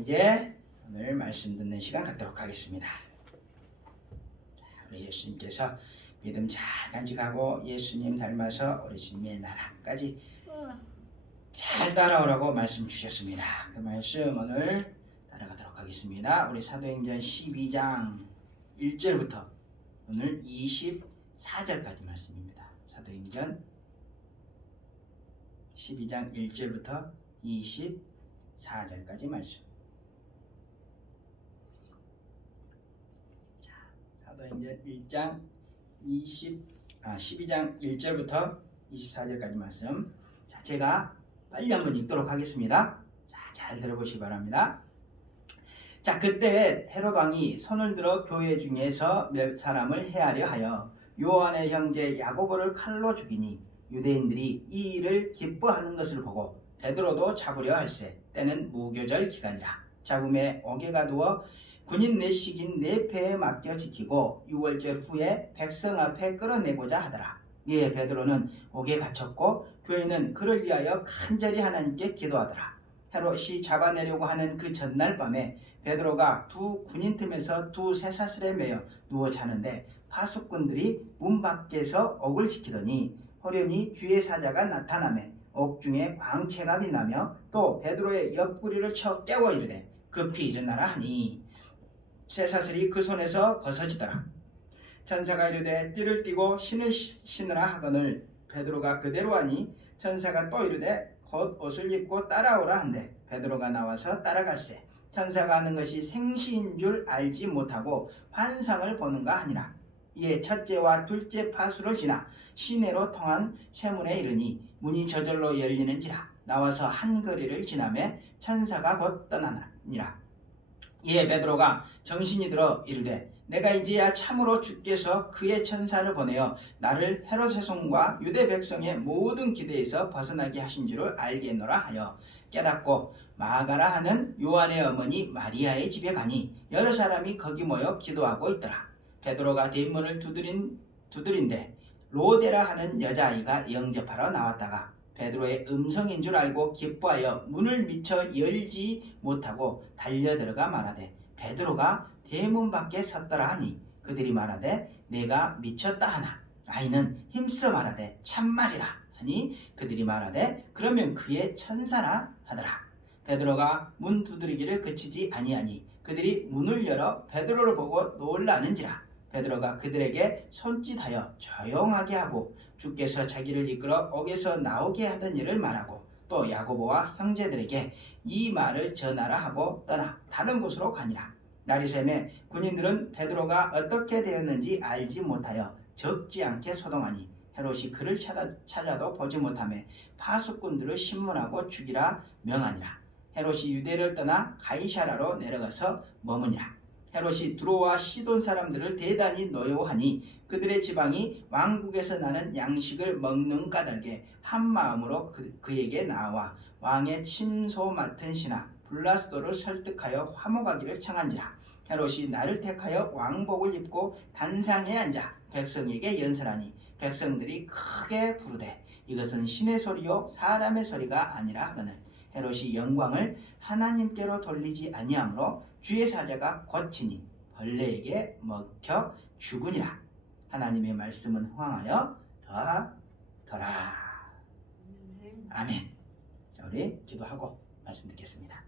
이제 오늘 말씀 듣는 시간 갖도록 하겠습니다. 우리 예수님께서 믿음 잘 간직하고 예수님 닮아서 우리 주님의 나라까지 잘 따라오라고 말씀 주셨습니다. 그 말씀 오늘 따라가도록 하겠습니다. 우리 사도행전 12장 1절부터 오늘 24절까지 말씀입니다. 사도행전 12장 1절부터 24절까지 말씀. 사도행전 12장 1절부터 24절까지 말씀. 자, 제가 빨리 한번 읽도록 하겠습니다. 자, 잘 들어보시기 바랍니다. 자, 그때 헤롯 왕이 손을 들어 교회 중에서 몇 사람을 해하려 하여 요한의 형제 야고보를 칼로 죽이니 유대인들이 이 일을 기뻐하는 것을 보고 베드로도 잡으려 할세. 때는 무교절 기간이라. 잡음에 옥에가 두어 군인 내식인 네 패에 맡겨 지키고 6월절 후에 백성 앞에 끌어내고자 하더라. 이에 베드로는 옥에 갇혔고 교인은 그를 위하여 간절히 하나님께 기도하더라. 헤롯이 잡아내려고 하는 그 전날 밤에 베드로가 두 군인 틈에서 두 쇠사슬에 매여 누워 자는데 파수꾼들이 문 밖에서 옥을 지키더니 호련히 주의 사자가 나타나매 옥 중에 광채가 빛나며 또 베드로의 옆구리를 쳐 깨워 이르되 급히 일어나라 하니 쇠사슬이 그 손에서 벗어지더라. 천사가 이르되 띠를 띠고 신을 신으라 하거늘 베드로가 그대로 하니 천사가 또 이르되 곧 옷을 입고 따라오라 한대 베드로가 나와서 따라갈세. 천사가 하는 것이 생시인 줄 알지 못하고 환상을 보는가 하니라. 이에 첫째와 둘째 파수를 지나 시내로 통한 쇠문에 이르니 문이 저절로 열리는지라. 나와서 한 거리를 지나매 천사가 곧 떠나니라. 이에 베드로가 정신이 들어 이르되 내가 이제야 참으로 주께서 그의 천사를 보내어 나를 헤롯의 손과 유대 백성의 모든 기대에서 벗어나게 하신 줄을 알겠노라 하여 깨닫고 마가라 하는 요한의 어머니 마리아의 집에 가니 여러 사람이 거기 모여 기도하고 있더라. 베드로가 뒷문을 두드린데 로데라 하는 여자아이가 영접하러 나왔다가 베드로의 음성인 줄 알고 기뻐하여 문을 미처 열지 못하고 달려들어가 말하되 베드로가 대문 밖에 섰더라 하니 그들이 말하되 내가 미쳤다 하나 아이는 힘써 말하되 참말이라 하니 그들이 말하되 그러면 그의 천사라 하더라. 베드로가 문 두드리기를 그치지 아니하니 그들이 문을 열어 베드로를 보고 놀라는지라. 베드로가 그들에게 손짓하여 조용하게 하고 주께서 자기를 이끌어 옥에서 나오게 하던 일을 말하고 또 야고보와 형제들에게 이 말을 전하라 하고 떠나 다른 곳으로 가니라. 날이 새매 군인들은 베드로가 어떻게 되었는지 알지 못하여 적지 않게 소동하니 헤롯이 그를 찾아도 보지 못하매 파수꾼들을 신문하고 죽이라 명하니라. 헤롯이 유대를 떠나 가이사라로 내려가서 머무니라. 헤롯이 두로와 시돈 사람들을 대단히 노여워하니 그들의 지방이 왕국에서 나는 양식을 먹는 까닭에 한 마음으로 그에게 나와 왕의 침소 맡은 신하 블라스도를 설득하여 화목하기를 청한지라. 헤롯이 나를 택하여 왕복을 입고 단상에 앉아 백성에게 연설하니 백성들이 크게 부르되 이것은 신의 소리요 사람의 소리가 아니라 하거늘 헤롯이 영광을 하나님께로 돌리지 아니하므로 주의 사자가 고치니 벌레에게 먹혀 죽으니라. 하나님의 말씀은 후황하여 더하더라. 아멘. 자, 우리 기도하고 말씀 듣겠습니다.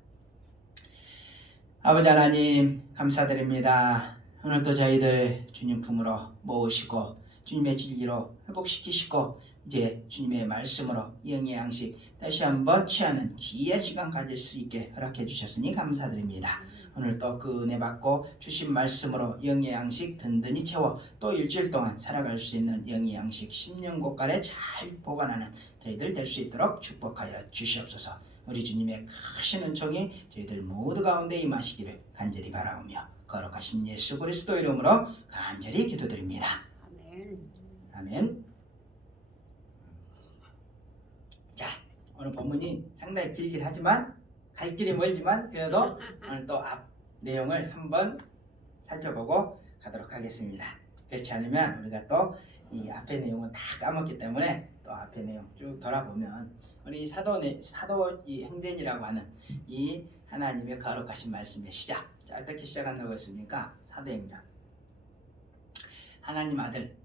아버지 하나님 감사드립니다. 오늘도 저희들 주님 품으로 모으시고 주님의 진리로 회복시키시고 이제 주님의 말씀으로 영의 양식 다시 한번 취하는 귀한 시간 가질 수 있게 허락해 주셨으니 감사드립니다. 오늘 또 그 은혜 받고 주신 말씀으로 영의 양식 든든히 채워 또 일주일 동안 살아갈 수 있는 영의 양식 10년 곳간에 잘 보관하는 저희들 될 수 있도록 축복하여 주시옵소서. 우리 주님의 크신 은총이 저희들 모두 가운데 임하시기를 간절히 바라오며 거룩하신 예수 그리스도 이름으로 간절히 기도드립니다. 아멘. 아멘. 자, 오늘 본문이 상당히 길긴 하지만 갈 길이 멀지만 그래도 오늘 또 앞 내용을 한번 살펴보고 가도록 하겠습니다. 그렇지 않으면 우리가 또 이 앞의 내용은 다 까먹기 때문에 또 앞의 내용 쭉 돌아보면 우리 사도 이 행전이라고 하는 이 하나님의 거룩하신 말씀의 시작. 자, 어떻게 시작한다고 했습니까? 사도행전. 하나님 아들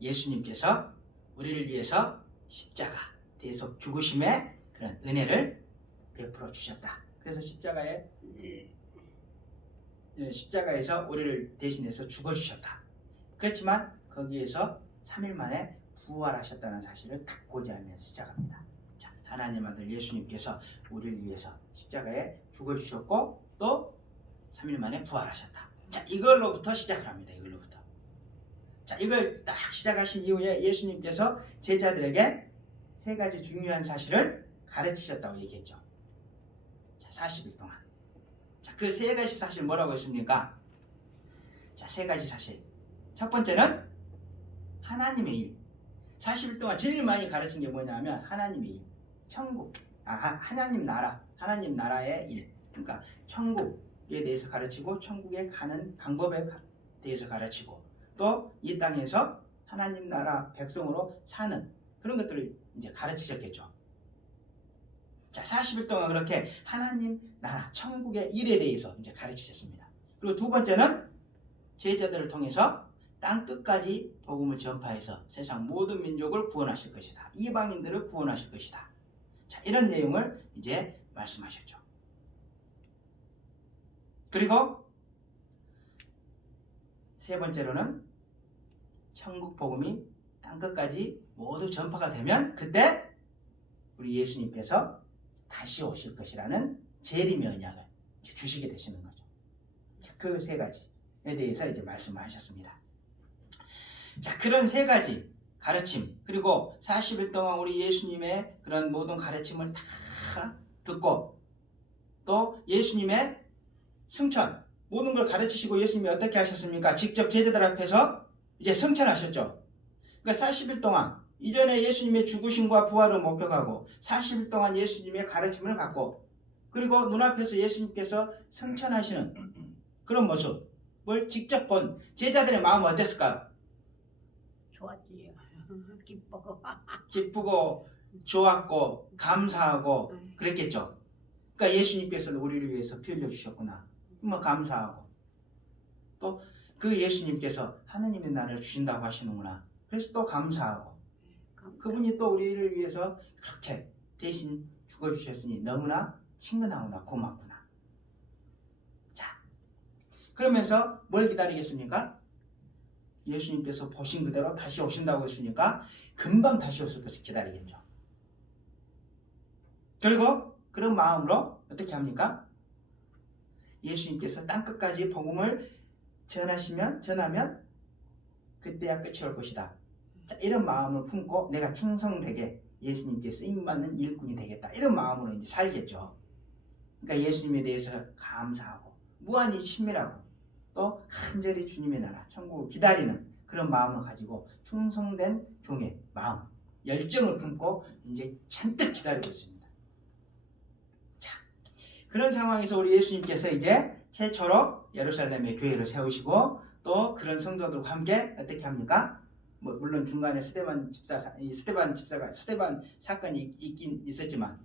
예수님께서 우리를 위해서 십자가 대속 죽으심의 그런 은혜를 베풀어 주셨다. 그래서 십자가에서 우리를 대신해서 죽어 주셨다. 그렇지만 거기에서 3일 만에 부활하셨다는 사실을 딱 고지하면서 시작합니다. 자, 하나님 아들 예수님께서 우리를 위해서 십자가에 죽어 주셨고 또 3일 만에 부활하셨다. 자, 이걸로부터 시작을 합니다. 이걸로부터. 자, 이걸 딱 시작하신 이후에 예수님께서 제자들에게 3가지 중요한 사실을 가르치셨다고 얘기했죠. 자, 40일 동안. 자, 그 3가지 사실 뭐라고 했습니까? 자, 3가지 사실. 첫 번째는 하나님의 일. 40일 동안 제일 많이 가르친 게 뭐냐면 하나님의 일. 천국. 하나님 나라의 일. 그러니까 천국에 대해서 가르치고 천국에 가는 방법에 대해서 가르치고 또 이 땅에서 하나님 나라 백성으로 사는 그런 것들을 이제 가르치셨겠죠. 자, 40일 동안 그렇게 하나님 나라 천국의 일에 대해서 이제 가르치셨습니다. 그리고 두 번째는 제자들을 통해서 땅 끝까지 복음을 전파해서 세상 모든 민족을 구원하실 것이다. 이방인들을 구원하실 것이다. 자, 이런 내용을 이제 말씀하셨죠. 그리고 세 번째로는 천국 복음이 땅끝까지 모두 전파가 되면 그때 우리 예수님께서 다시 오실 것이라는 재림의 언약을 주시게 되시는 거죠. 그 3가지에 대해서 이제 말씀을 하셨습니다. 자, 그런 3가지 가르침 그리고 40일 동안 우리 예수님의 그런 모든 가르침을 다 듣고 또 예수님의 승천 모든 걸 가르치시고 예수님이 어떻게 하셨습니까? 직접 제자들 앞에서 이제 승천하셨죠. 그러니까 40일 동안 이전에 예수님의 죽으심과 부활을 목격하고 40일 동안 예수님의 가르침을 받고 그리고 눈앞에서 예수님께서 승천하시는 그런 모습을 직접 본 제자들의 마음은 어땠을까요? 좋았지. 기쁘고 좋았고 감사하고 그랬겠죠. 그러니까 예수님께서 우리를 위해서 피 흘려 주셨구나. 감사하고 또 그 예수님께서 하느님의 나라를 주신다고 하시는구나. 그래서 또 감사하고 그분이 또 우리를 위해서 그렇게 대신 죽어주셨으니 너무나 친근하구나 고맙구나. 자, 그러면서 뭘 기다리겠습니까? 예수님께서 보신 그대로 다시 오신다고 했으니까 금방 다시 오실 것을 기다리겠죠. 그리고 그런 마음으로 어떻게 합니까? 예수님께서 땅끝까지 복음을 전하면 그때야 끝이 올 것이다. 자, 이런 마음을 품고 내가 충성되게 예수님께 쓰임받는 일꾼이 되겠다. 이런 마음으로 이제 살겠죠. 그러니까 예수님에 대해서 감사하고 무한히 친밀하고 또 간절히 주님의 나라, 천국을 기다리는 그런 마음을 가지고 충성된 종의 마음, 열정을 품고 이제 잔뜩 기다리고 있습니다. 자, 그런 상황에서 우리 예수님께서 이제 최초로 예루살렘에 교회를 세우시고 또 그런 성도들과 함께 어떻게 합니까? 물론 중간에 스데반 사건이 있긴 있었지만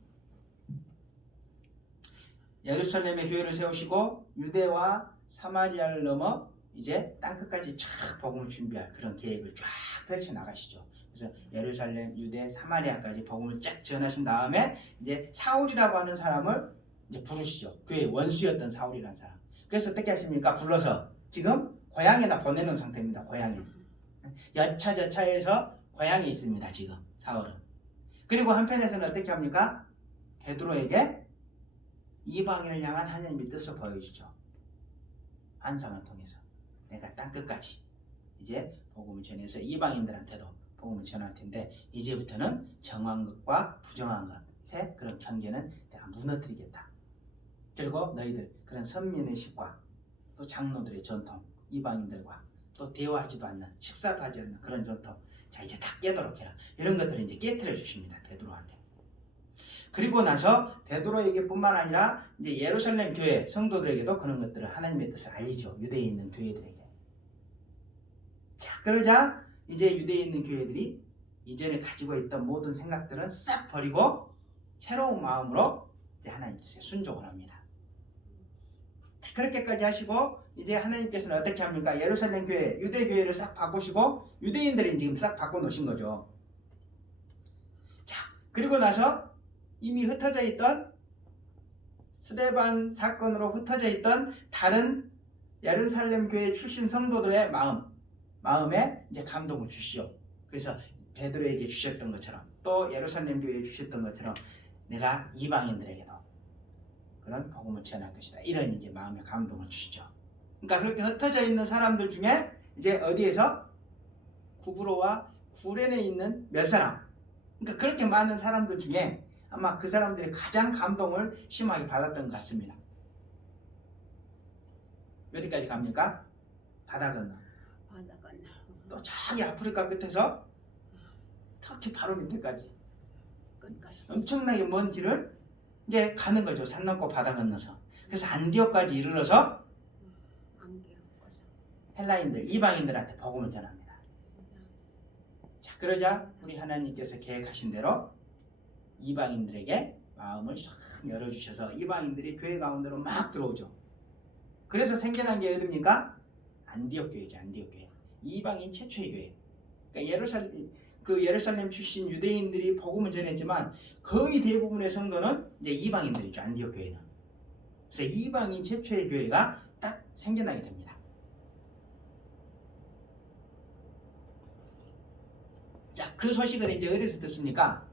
예루살렘에 교회를 세우시고 유대와 사마리아를 넘어 이제 땅끝까지 쫙 복음을 준비할 그런 계획을 쫙 펼쳐 나가시죠. 그래서 예루살렘, 유대, 사마리아까지 복음을 쫙 전하신 다음에 이제 사울이라고 하는 사람을 이제 부르시죠. 그의 원수였던 사울이라는 사람. 그래서 어떻게 하십니까? 불러서 지금 고향에다 보내는 상태입니다. 고향에. 여차저차해서 고향에 있습니다. 지금 사울은. 그리고 한편에서는 어떻게 합니까? 베드로에게 이방인을 향한 하나님의 뜻을 보여주죠. 환상을 통해서 내가 땅끝까지 이제 복음을 전해서 이방인들한테도 복음을 전할 텐데 이제부터는 정한 것과 부정한 것의 그런 경계는 내가 무너뜨리겠다. 그리고 너희들 그런 선민의식과 또 장로들의 전통, 이방인들과 또 대화하지도 않는, 식사도 하지 않는 그런 전통, 자 이제 다 깨도록 해라. 이런 것들을 이제 깨트려 주십니다. 베드로한테. 그리고 나서 베드로에게 뿐만 아니라 이제 예루살렘 교회 성도들에게도 그런 것들을 하나님의 뜻을 알리죠. 유대에 있는 교회들에게. 자, 그러자 이제 유대에 있는 교회들이 이전에 가지고 있던 모든 생각들은 싹 버리고 새로운 마음으로 이제 하나님 뜻에 순종을 합니다. 그렇게까지 하시고 이제 하나님께서는 어떻게 합니까? 예루살렘 교회, 유대 교회를 싹 바꾸시고 유대인들은 지금 싹 바꿔 놓으신 거죠. 자, 그리고 나서 이미 흩어져 있던 스데반 사건으로 흩어져 있던 다른 예루살렘 교회 출신 성도들의 마음에 이제 감동을 주시죠. 그래서 베드로에게 주셨던 것처럼 또 예루살렘 교회에 주셨던 것처럼 내가 이방인들에게도 그런 복음을 전할 것이다. 이런 이제 마음의 감동을 주시죠. 그러니까 그렇게 흩어져 있는 사람들 중에 이제 어디에서 구브로와 구레네 있는 몇 사람, 그러니까 그렇게 많은 사람들 중에 아마 그 사람들이 가장 감동을 심하게 받았던 것 같습니다. 어디까지 갑니까? 바다 건너. 바다 건너. 또 저기 아프리카 끝에서 터키 바로 밑에까지 끝까지. 엄청나게 먼 길을 이제 가는 거죠. 산 넘고 바다 건너서. 그래서 안디옥까지 이르러서 안개였고서. 헬라인들, 이방인들한테 복음을 전합니다. 자, 그러자 우리 하나님께서 계획하신 대로 이방인들에게 마음을 쫙 열어주셔서 이방인들이 교회 가운데로 막 들어오죠. 그래서 생겨난 게 어딥니까? 안디옥 교회죠. 안디옥 교회. 이방인 최초의 교회. 그러니까 예루살렘 출신 유대인들이 복음을 전했지만 거의 대부분의 성도는 이제 이방인들이죠. 안디옥 교회는. 그래서 이방인 최초의 교회가 딱 생겨나게 됩니다. 자, 그 소식을 이제 어디서 듣습니까?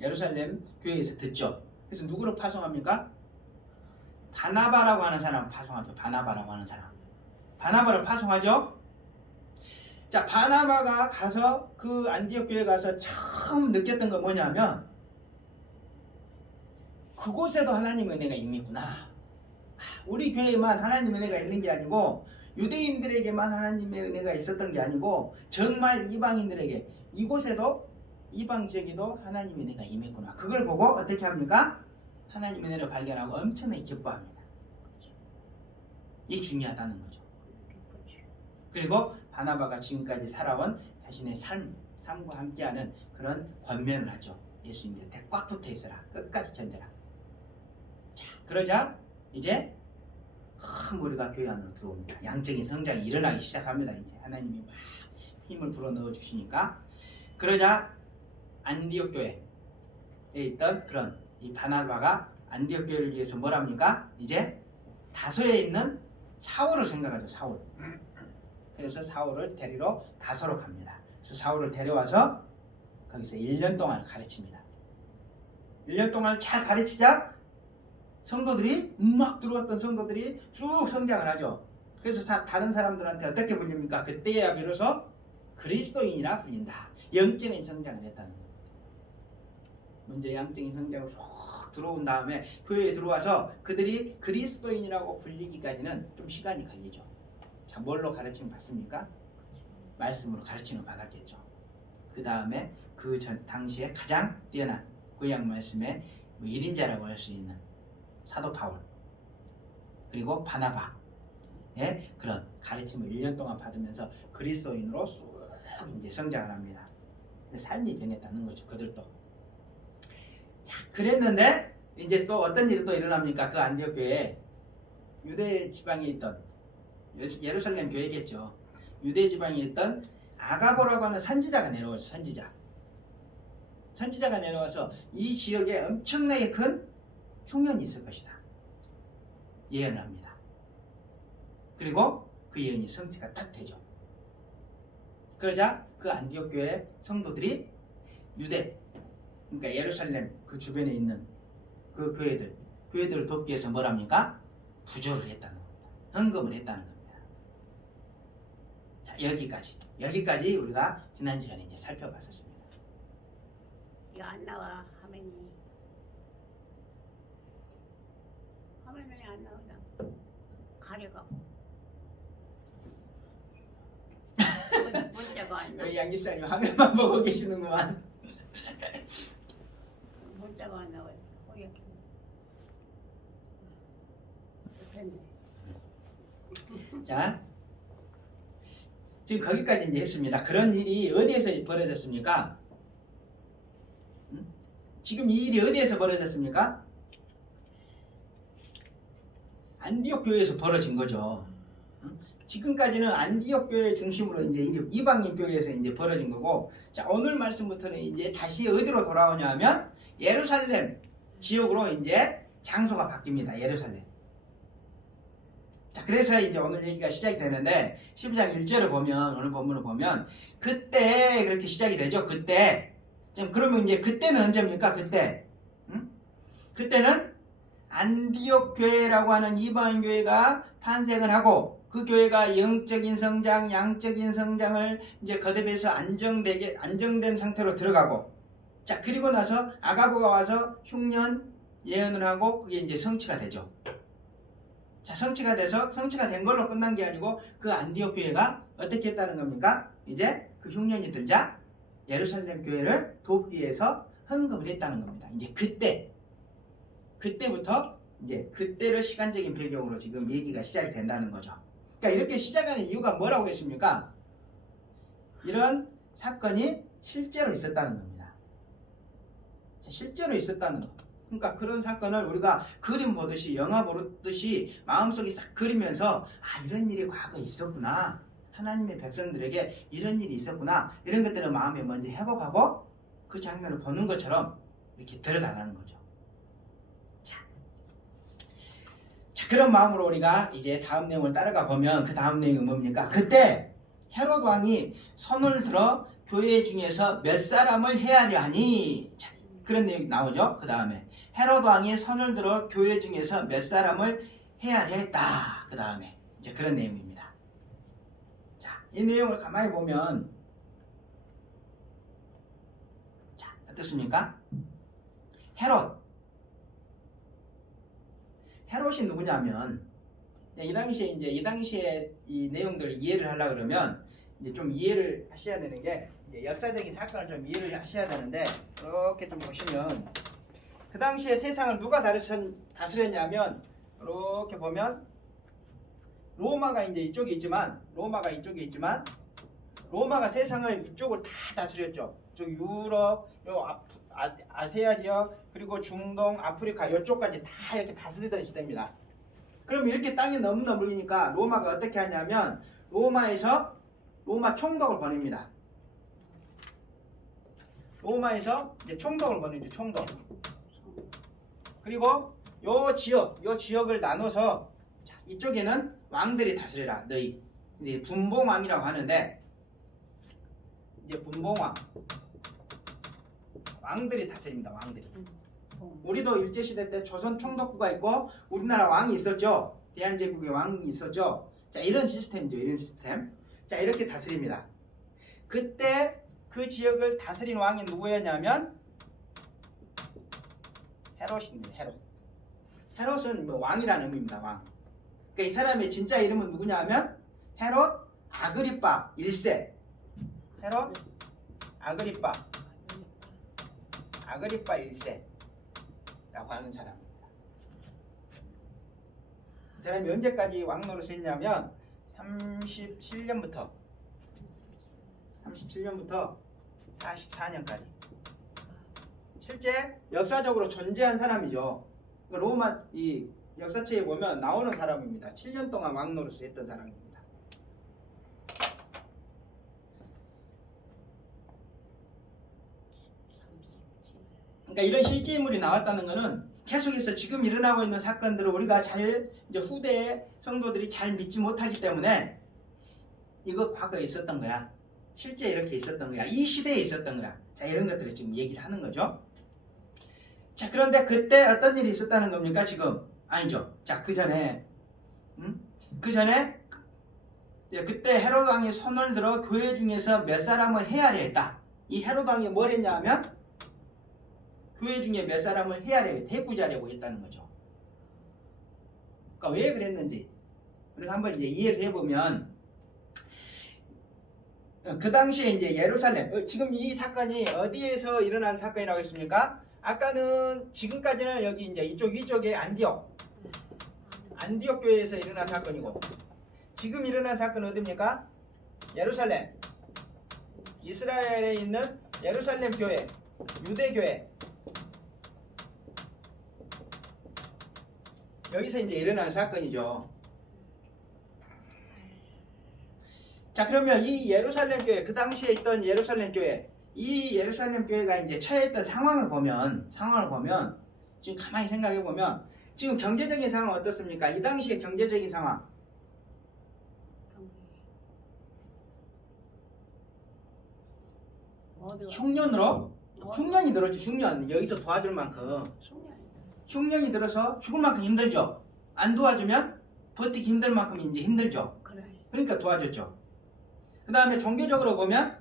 예루살렘 교회에서 듣죠. 그래서 누구를 파송합니까? 바나바라고 하는 사람을 파송하죠. 바나바라고 하는 사람. 바나바를 파송하죠. 자, 바나바가 가서 그 안디옥 교회 가서 처음 느꼈던 건 뭐냐면 그곳에도 하나님의 은혜가 있구나. 우리 교회에만 하나님의 은혜가 있는 게 아니고 유대인들에게만 하나님의 은혜가 있었던 게 아니고 정말 이방인들에게 이곳에도 이방 지역에도 하나님의 은혜가 임했구나. 그걸 보고 어떻게 합니까? 하나님의 은혜를 발견하고 엄청나게 기뻐합니다. 이게 중요하다는 거죠. 그리고 바나바가 지금까지 살아온 자신의 삶과 함께하는 그런 권면을 하죠. 예수님 곁에 꽉 붙어 있어라. 끝까지 견뎌라. 자, 그러자 이제 큰 무리가 교회 안으로 들어옵니다. 양적인 성장이 일어나기 시작합니다. 이제 하나님이 막 힘을 불어 넣어 주시니까. 그러자 안디옥 교회에 있던 그런 이 바나바가 안디옥 교회를 위해서 뭘 합니까? 이제 다소에 있는 사울을 생각하죠. 사울. 그래서 사울을 데리러 다소로 갑니다. 그래서 사울을 데려와서 거기서 1년 동안 가르칩니다. 1년 동안 잘 가르치자 성도들이 막 들어왔던 성도들이 쭉 성장을 하죠. 그래서 다른 사람들한테 어떻게 불립니까? 그때야 비로소 그리스도인이라 불린다. 영적인 성장을 했다는 거예요. 먼저 영적인 성장을 쏙 들어온 다음에 교회에 들어와서 그들이 그리스도인이라고 불리기까지는 좀 시간이 걸리죠. 자, 뭘로 가르침을 받습니까? 말씀으로 가르침을 받았겠죠. 그 다음에 그 당시에 가장 뛰어난 구약 말씀의 1인자라고 할 수 있는 사도 바울 그리고 바나바의 그런 가르침을 1년 동안 받으면서 그리스도인으로 쑥 이제 성장을 합니다. 삶이 변했다는 거죠. 그들도. 자, 그랬는데 이제 또 어떤 일이 또 일어납니까? 그 안디옥 교회에 유대 지방에 있던 예루살렘 교회겠죠. 유대 지방에 있던 아가보라고 하는 선지자가 내려와서 선지자가 내려와서 이 지역에 엄청나게 큰 흉년이 있을 것이다. 예언을 합니다. 그리고 그 예언이 성취가 딱 되죠. 그러자 그 안디옥 교회 성도들이 유대, 그러니까 예루살렘 그 주변에 있는 그 교회들을 돕기 위해서 뭘 합니까? 부조를 했다는 겁니다. 헌금을 했다는 겁니다. 자, 여기까지 우리가 지난 시간에 이제 살펴봤었습니다. 이거 안 나와 화면이. 화면이 안 나오잖아. 가려가고. 문자가 안 나와. 우리 양 집사님 화면만 보고 계시는구만. 문자가 안 나와요. 허옇게. 됐네. 자, 지금 거기까지 이제 했습니다. 그런 일이 어디에서 벌어졌습니까? 지금 이 일이 어디에서 벌어졌습니까? 안디옥 교회에서 벌어진 거죠. 지금까지는 안디옥 교회 중심으로 이제 이방인 교회에서 이제 벌어진 거고, 자, 오늘 말씀부터는 이제 다시 어디로 돌아오냐면 예루살렘 지역으로 이제 장소가 바뀝니다. 예루살렘. 자, 그래서 이제 오늘 얘기가 시작이 되는데 12장 1절을 보면, 오늘 본문을 보면 그때 그렇게 시작이 되죠. 그때. 그러면 이제 그때는 언제입니까? 그때. 그때는 안디옥 교회라고 하는 이방인 교회가 탄생을 하고, 그 교회가 영적인 성장, 양적인 성장을 이제 거듭해서 안정된 상태로 들어가고, 자, 그리고 나서 아가보가 와서 흉년 예언을 하고 그게 이제 성취가 되죠. 자, 성취가 된 걸로 끝난 게 아니고 그 안디옥 교회가 어떻게 했다는 겁니까? 이제 그 흉년이 들자 예루살렘 교회를 돕기 위해서 헌금을 했다는 겁니다. 이제 그때부터 이제 그때를 시간적인 배경으로 지금 얘기가 시작이 된다는 거죠. 그러니까 이렇게 시작하는 이유가 뭐라고 했습니까? 이런 사건이 실제로 있었다는 겁니다. 실제로 있었다는 거. 그러니까 그런 사건을 우리가 그림 보듯이, 영화 보듯이 마음속에 싹 그리면서, 아, 이런 일이 과거에 있었구나, 하나님의 백성들에게 이런 일이 있었구나, 이런 것들을 마음에 먼저 회복하고 그 장면을 보는 것처럼 이렇게 들어가라는 거죠. 자, 그런 마음으로 우리가 이제 다음 내용을 따라가 보면, 그 다음 내용이 뭡니까? 그때 헤롯 왕이 손을 들어 교회 중에서 몇 사람을 해하려 하니, 자, 그런 내용이 나오죠. 그 다음에 헤롯 왕이 손을 들어 교회 중에서 몇 사람을 해하려 했다. 그 다음에 이제 그런 내용입니다. 자, 이 내용을 가만히 보면, 자, 어떻습니까? 헤롯이 누구냐면, 이 당시에 이 내용들을 이해를 하려고 그러면 이제 좀 이해를 하셔야 되는 게, 이제 역사적인 사건을 좀 이해를 하셔야 되는데, 이렇게 좀 보시면 그 당시에 세상을 누가 다스렸냐면, 이렇게 보면 로마가 이쪽에 있지만 로마가 세상을 이쪽을 다 다스렸죠. 저 유럽, 아시아 지역, 그리고 중동, 아프리카 이쪽까지 다 이렇게 다스리던 시대입니다. 그럼 이렇게 땅이 너무나 물리니까 로마가 어떻게 하냐면, 로마 총독을 보냅니다. 로마에서 이제 총독을 보내죠. 총독. 그리고 요 지역을 나눠서, 자, 이쪽에는 왕들이 다스려라. 너희 이제 분봉왕이라고 하는데, 이제 분봉왕, 왕들이 다스립니다. 왕들이. 우리도 일제시대 때 조선 총독부가 있고 우리나라 왕이 있었죠. 대한제국의 왕이 있었죠. 자, 이런 시스템이죠. 이런 시스템. 자, 이렇게 다스립니다. 그때 그 지역을 다스린 왕이 누구였냐면 헤롯입니다. 헤롯은 뭐 왕이라는 의미입니다. 왕. 그러니까 이 사람의 진짜 이름은 누구냐면 헤롯 아그리파 1세. 헤롯 아그리파 1세라고 하는 사람입니다. 이 사람이 언제까지 왕 노릇을 했냐면 37년부터 44년까지. 실제 역사적으로 존재한 사람이죠. 로마 이 역사책에 보면 나오는 사람입니다. 7년 동안 왕 노릇을 했던 사람입니다. 그러니까 이런 실제 인물이 나왔다는 것은 계속해서 지금 일어나고 있는 사건들을 우리가 잘, 이제 후대의 성도들이 잘 믿지 못하기 때문에, 이거 과거에 있었던 거야, 실제 이렇게 있었던 거야, 이 시대에 있었던 거야, 자, 이런 것들을 지금 얘기를 하는 거죠. 자, 그런데 그때 어떤 일이 있었다는 겁니까? 지금 아니죠. 자, 그때 헤롯 왕이 손을 들어 교회 중에서 몇 사람을 해하려 했다. 이 헤롯 왕이 뭘 했냐 하면 교회 중에 몇 사람을 해꾸자려고 했다는 거죠. 그러니까 왜 그랬는지 우리가 한번 이제 이해를 해보면, 그 당시에 이제 예루살렘, 지금 이 사건이 어디에서 일어난 사건이라고 했습니까? 아까는, 지금까지는 여기 이제 이쪽에 안디옥 교회에서 일어난 사건이고, 지금 일어난 사건은 어디입니까? 예루살렘, 이스라엘에 있는 예루살렘 교회, 유대 교회. 여기서 이제 일어나는 사건이죠. 자, 그러면 이 예루살렘 교회, 그 당시에 있던 예루살렘 교회, 이 예루살렘 교회가 이제 처했던 상황을 보면 지금 가만히 생각해 보면 지금 경제적인 상황은 어떻습니까? 이 당시의 경제적인 상황. 흉년으로 흉년이 들었죠. 흉년. 여기서 도와줄 만큼 흉년이 들어서 죽을 만큼 힘들죠. 안 도와주면 버티기 힘들 만큼 이제 힘들죠. 그래. 그러니까 도와줬죠. 그 다음에 종교적으로 보면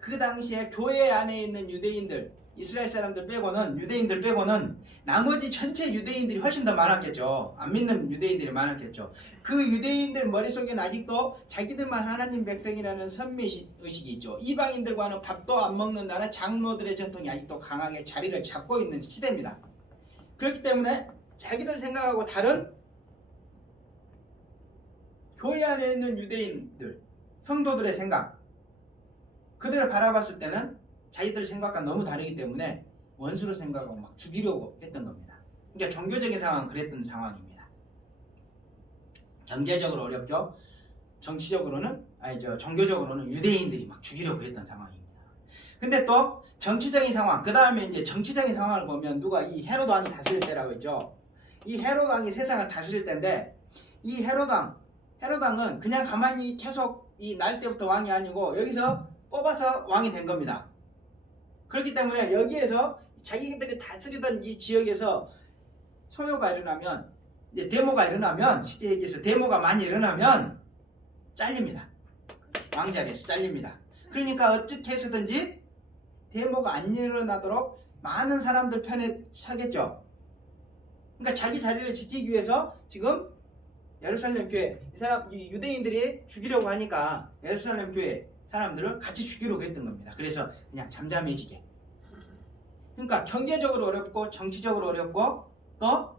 그 당시에 교회 안에 있는 유대인들, 이스라엘 사람들 빼고는, 유대인들 빼고는 나머지 전체 유대인들이 훨씬 더 많았겠죠. 안 믿는 유대인들이 많았겠죠. 그 유대인들 머릿속에는 아직도 자기들만 하나님 백성이라는 선미의식이 있죠. 이방인들과는 밥도 안 먹는다는 장로들의 전통이 아직도 강하게 자리를 잡고 있는 시대입니다. 그렇기 때문에 자기들 생각하고 다른 교회 안에 있는 유대인들, 성도들의 생각, 그들을 바라봤을 때는 자기들 생각과 너무 다르기 때문에 원수로 생각하고 막 죽이려고 했던 겁니다. 그러니까 종교적인 상황은 그랬던 상황입니다. 경제적으로 어렵죠. 종교적으로는 유대인들이 막 죽이려고 했던 상황입니다. 근데 또 정치적인 상황, 그 다음에 이제 정치적인 상황을 보면 누가 이 헤롯 왕이 다스릴 때라고 했죠. 이 헤롯 왕이 세상을 다스릴 때인데 이 헤롯왕은 그냥 가만히 계속 이 날 때부터 왕이 아니고 여기서 뽑아서 왕이 된 겁니다. 그렇기 때문에 여기에서 자기들이 다스리던 이 지역에서 소요가 일어나면, 이제 데모가 일어나면, 시대에 의해서 데모가 많이 일어나면 잘립니다. 왕자리에서 잘립니다. 그러니까 어떻게 해서든지 데모가 안 일어나도록 많은 사람들 편에 서겠죠. 그러니까 자기 자리를 지키기 위해서 지금 예루살렘 교회, 이 유대인들이 죽이려고 하니까 예루살렘 교회 사람들을 같이 죽이려고 했던 겁니다. 그래서 그냥 잠잠해지게. 그러니까 경제적으로 어렵고 정치적으로 어렵고 또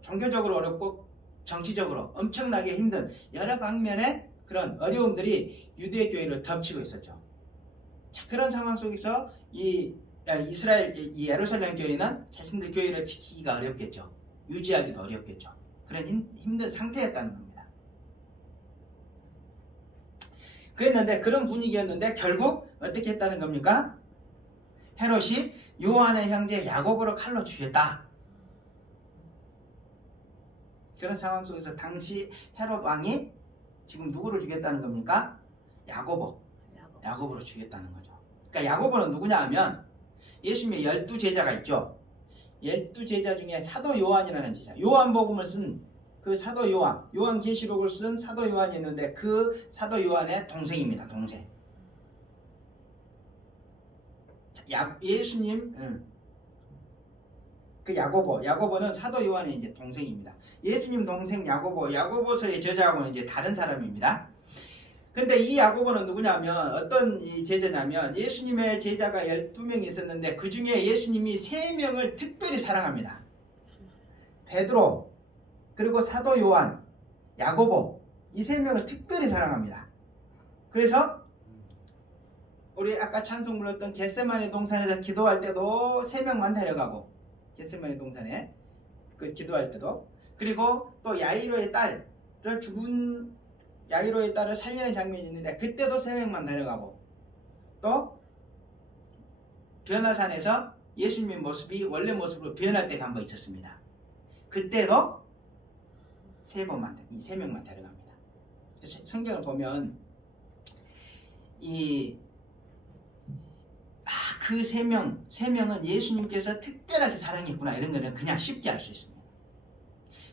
종교적으로 어렵고 정치적으로 엄청나게 힘든 여러 방면의 그런 어려움들이 유대교회를 덮치고 있었죠. 자, 그런 상황 속에서 이 예루살렘 교회는 자신들 교회를 지키기가 어렵겠죠. 유지하기도 어렵겠죠. 그런 힘든 상태였다는 겁니다. 그랬는데 그런 분위기였는데 결국 어떻게 했다는 겁니까? 헤롯이 요한의 형제 야고보를 칼로 죽였다. 그런 상황 속에서 당시 헤롯 왕이 지금 누구를 죽였다는 겁니까? 야고보를 죽였다는 거죠. 그러니까 야고보는 누구냐 하면 예수님의 12제자가 있죠. 12제자 중에 사도 요한이라는 제자, 요한복음을 쓴 그 사도 요한계시록을 쓴 사도 요한이 있는데 그 사도 요한의 동생입니다. 동생. 예수님, 그 야고보는 사도 요한의 이제 동생입니다. 예수님 동생 야고보서의 저자하고는 이제 다른 사람입니다. 근데 이 야고보는 누구냐면 어떤 이 제자냐면 예수님의 제자가 12명이 있었는데 그 중에 예수님이 3명을 특별히 사랑합니다. 베드로, 그리고 사도 요한, 야고보, 이 3명을 특별히 사랑합니다. 그래서 우리 아까 찬송 불렀던 겟세마네 동산에서 기도할 때도 3명만 데려가고, 겟세마네 동산에 그 기도할 때도, 그리고 또 야이로의 딸을 살리는 장면이 있는데 그때도 3명만 데려가고, 또 변화산에서 예수님의 모습이 원래 모습으로 변할 때가 한 번 있었습니다. 그때도 3명만 데려갑니다. 성경을 보면 그 3명은 예수님께서 특별하게 사랑했구나 이런 거는 그냥 쉽게 알 수 있습니다.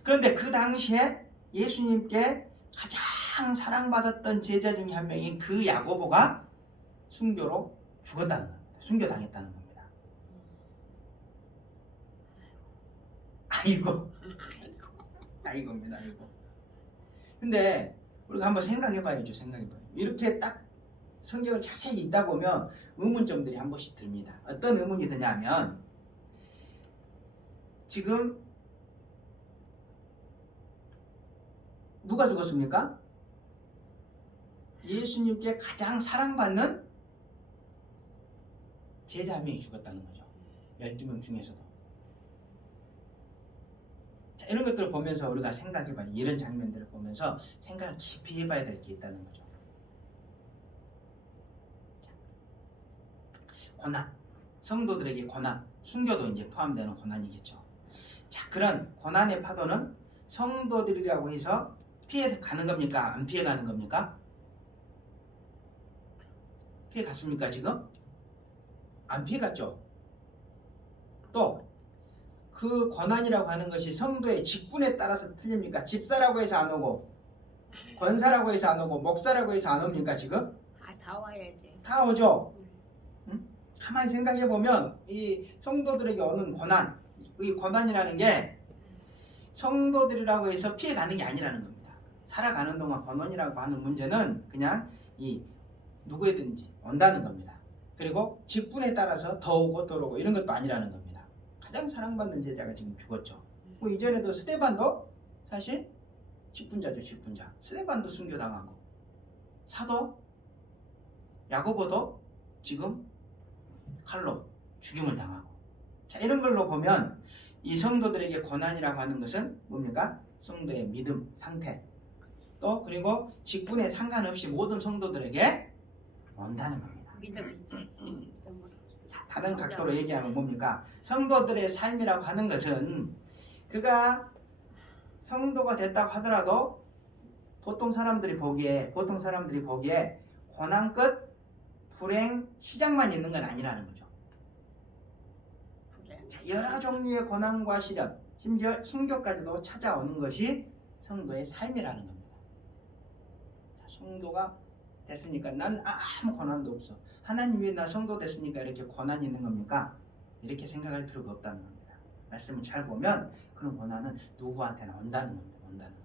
그런데 그 당시에 예수님께 가장 사랑받았던 제자 중에 한 명인 그 야고보가 순교로 죽었다는 겁니다. 순교당했다는 겁니다. 아이고입니다. 근데 우리가 한번 생각해봐야죠. 이렇게 딱 성경을 자세히 읽다 보면 의문점들이 한 번씩 듭니다. 어떤 의문이 드냐면 지금 누가 죽었습니까? 예수님께 가장 사랑받는 제자 한 명이 죽었다는 거죠. 12명 중에서도. 자, 이런 것들을 보면서 우리가 생각해봐요. 이런 장면들을 보면서 생각을 깊이 해봐야 될 게 있다는 거죠. 자, 고난, 성도들에게 고난, 순교도 이제 포함되는 고난이겠죠. 자, 그런 고난의 파도는 성도들이라고 해서 피해 가는 겁니까? 안 피해 가는 겁니까? 피해 갔습니까 지금? 안 피해 갔죠. 또 그 고난이라고 하는 것이 성도의 직분에 따라서 틀립니까? 집사라고 해서 안 오고, 권사라고 해서 안 오고, 목사라고 해서 안 옵니까 지금? 다 와야지. 다 오죠. 응? 가만히 생각해 보면 이 성도들에게 오는 고난, 이 고난이라는 게 성도들이라고 해서 피해 가는 게 아니라는 겁니다. 살아가는 동안 고난이라고 하는 문제는 그냥 이 누구에든지 온다는 겁니다. 그리고 직분에 따라서 더 오고 덜 오고 이런 것도 아니라는 겁니다. 가장 사랑받는 제자가 지금 죽었죠. 뭐 이전에도 스데반도 사실 직분자죠. 직분자. 스데반도 순교당하고, 사도 야고보도 지금 칼로 죽임을 당하고. 자, 이런 걸로 보면 이 성도들에게 고난이라고 하는 것은 뭡니까? 성도의 믿음 상태, 또 그리고 직분에 상관없이 모든 성도들에게 온다는 겁니다. 믿음으로. 다른 각도로 얘기하면 뭡니까? 성도들의 삶이라고 하는 것은 그가 성도가 됐다고 하더라도 보통 사람들이 보기에 고난 끝 불행 시작만 있는 건 아니라는 거죠. 자, 여러 종류의 고난과 시련, 심지어 순교까지도 찾아오는 것이 성도의 삶이라는 겁니다. 자, 성도가 됐으니까 난 아무 고난도 없어. 하나님이 나 성도 됐으니까 이렇게 고난이 있는 겁니까? 이렇게 생각할 필요가 없다는 겁니다. 말씀을 잘 보면 그런 고난은 누구한테나 온다는 겁니다. 온다는 거.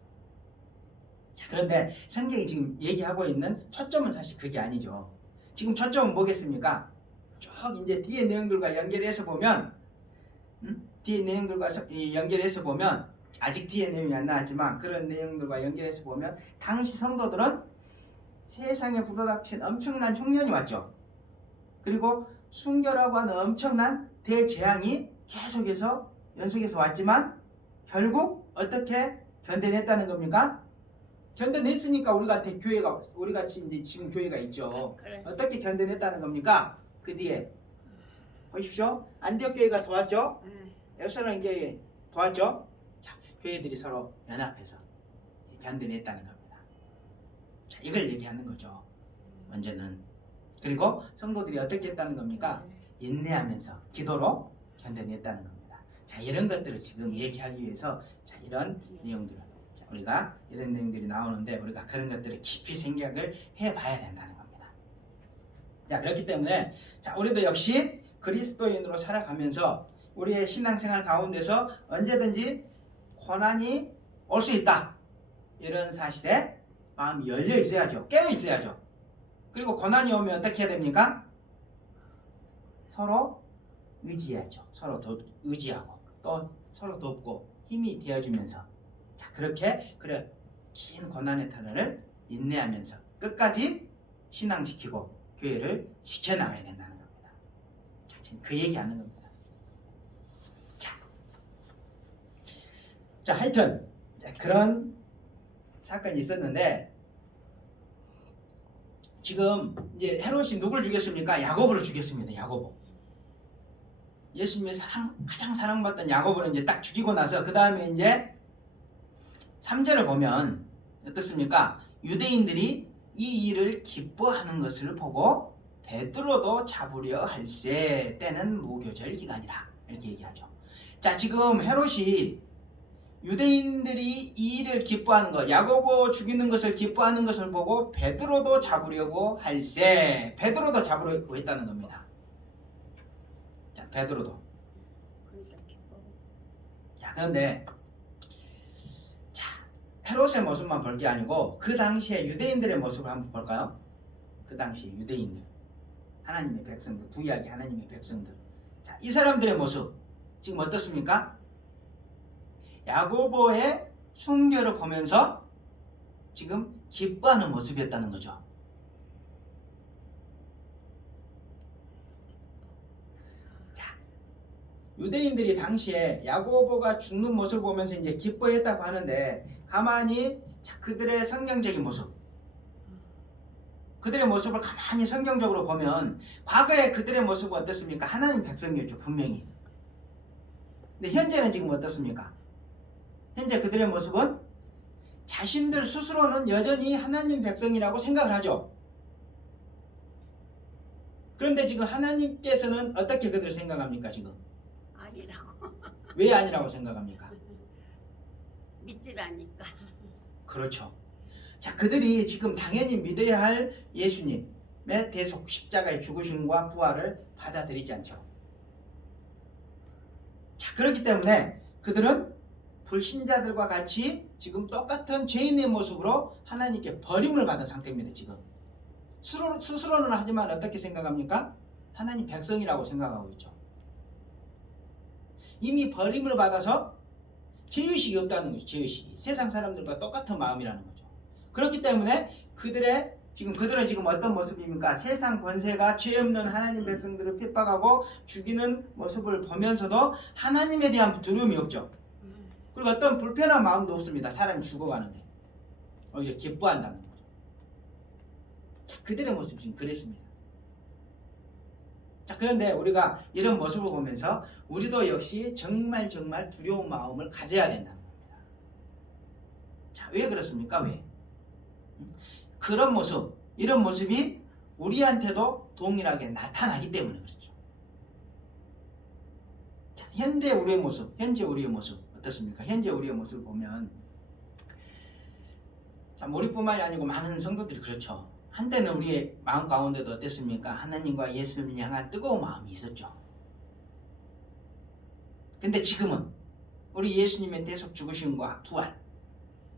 자, 그런데 성경이 지금 얘기하고 있는 초점은 사실 그게 아니죠. 지금 초점은 뭐겠습니까? 쭉 이제 뒤에 내용들과 연결해서 보면, 뒤에 내용들과 연결해서 보면, 아직 뒤에 내용이 안 나왔지만 그런 내용들과 연결해서 보면 당시 성도들은 세상에 부도닥친 엄청난 흉년이 왔죠. 그리고 순교라고 하는 엄청난 대재앙이 계속해서 연속해서 왔지만 결국 어떻게 견뎌냈다는 겁니까? 견뎌냈으니까 우리 같이 이제 지금 교회가 있죠. 그래. 어떻게 견뎌냈다는 겁니까? 그 뒤에 보십시오. 안디옥 교회가 도왔죠. 에베소는 교회 도왔죠. 자, 교회들이 서로 연합해서 견뎌냈다는 겁니다. 자, 이걸 얘기하는 거죠. 문제는. 그리고 성도들이 어떻게 했다는 겁니까? 인내하면서 기도로 견뎌냈다는 겁니다. 자, 이런 것들을 지금 얘기하기 위해서 자, 이런 내용들을 우리가 이런 내용들이 나오는데 우리가 그런 것들을 깊이 생각을 해봐야 된다는 겁니다. 자, 그렇기 때문에 자, 우리도 역시 그리스도인으로 살아가면서 우리의 신앙생활 가운데서 언제든지 고난이 올 수 있다. 이런 사실에 마음이 열려 있어야죠. 깨어 있어야죠. 그리고 고난이 오면 어떻게 해야 됩니까? 서로 의지해야죠. 서로 더 의지하고 또 서로 돕고 힘이 되어주면서 자, 그렇게 긴 고난의 터널을 인내하면서 끝까지 신앙 지키고 교회를 지켜나가야 된다는 겁니다. 자, 지금 그 얘기하는 겁니다. 자, 하여튼 그런 사건이 있었는데 지금 이제 헤롯이 누굴 죽였습니까? 야고보를 죽였습니다. 야고보. 예수님의 가장 사랑받던 야고보를 이제 딱 죽이고 나서 그 다음에 이제 3절을 보면 어떻습니까? 유대인들이 이 일을 기뻐하는 것을 보고 베드로도 잡으려 할세 때는 무교절 기간이라 이렇게 얘기하죠. 자, 지금 헤롯이 유대인들이 이 일을 기뻐하는 것, 야고보 죽이는 것을 기뻐하는 것을 보고 베드로도 잡으려고 할세, 베드로도 잡으려고 했다는 겁니다. 자, 베드로도. 자, 그런데 자, 헤롯의 모습만 볼 게 아니고 그 당시에 유대인들의 모습을 한번 볼까요? 그 당시에 유대인들, 하나님의 백성들, 구약의 하나님의 백성들. 자, 이 사람들의 모습 지금 어떻습니까? 야고보의 순교를 보면서 지금 기뻐하는 모습이었다는 거죠. 자, 유대인들이 당시에 야고보가 죽는 모습을 보면서 이제 기뻐했다고 하는데 가만히 자, 그들의 성경적인 모습, 그들의 모습을 가만히 성경적으로 보면 과거에 그들의 모습은 어떻습니까? 하나님 백성이었죠, 분명히. 근데 현재는 지금 어떻습니까? 현재 그들의 모습은 자신들 스스로는 여전히 하나님 백성이라고 생각을 하죠. 그런데 지금 하나님께서는 어떻게 그들을 생각합니까, 지금? 아니라고. 왜 아니라고 생각합니까? 믿지라니까. 그렇죠. 자, 그들이 지금 당연히 믿어야 할 예수님의 대속 십자가의 죽으심과 부활을 받아들이지 않죠. 자, 그렇기 때문에 그들은 불신자들과 같이 지금 똑같은 죄인의 모습으로 하나님께 버림을 받은 상태입니다. 지금 스스로는 하지만 어떻게 생각합니까? 하나님 백성이라고 생각하고 있죠. 이미 버림을 받아서 죄의식이 없다는 거죠. 죄의식이 세상 사람들과 똑같은 마음이라는 거죠. 그렇기 때문에 그들은 지금 어떤 모습입니까? 세상 권세가 죄 없는 하나님 백성들을 핍박하고 죽이는 모습을 보면서도 하나님에 대한 두려움이 없죠. 그리고 어떤 불편한 마음도 없습니다. 사람이 죽어가는데 오히려 기뻐한다는 거죠. 자, 그들의 모습이 지금 그랬습니다. 자, 그런데 우리가 이런 모습을 보면서 우리도 역시 정말 두려운 마음을 가져야 된다는 겁니다. 자, 왜 그렇습니까? 왜? 그런 모습, 이런 모습이 우리한테도 동일하게 나타나기 때문에 그렇죠. 자, 현재 우리의 모습 어떻습니까? 현재 우리의 모습을 보면 자, 우리뿐만이 아니고 많은 성도들이 그렇죠. 한때는 우리의 마음 가운데도 어땠습니까? 하나님과 예수님을 향한 뜨거운 마음이 있었죠. 근데 지금은 우리 예수님의 대속 죽으심과 부활,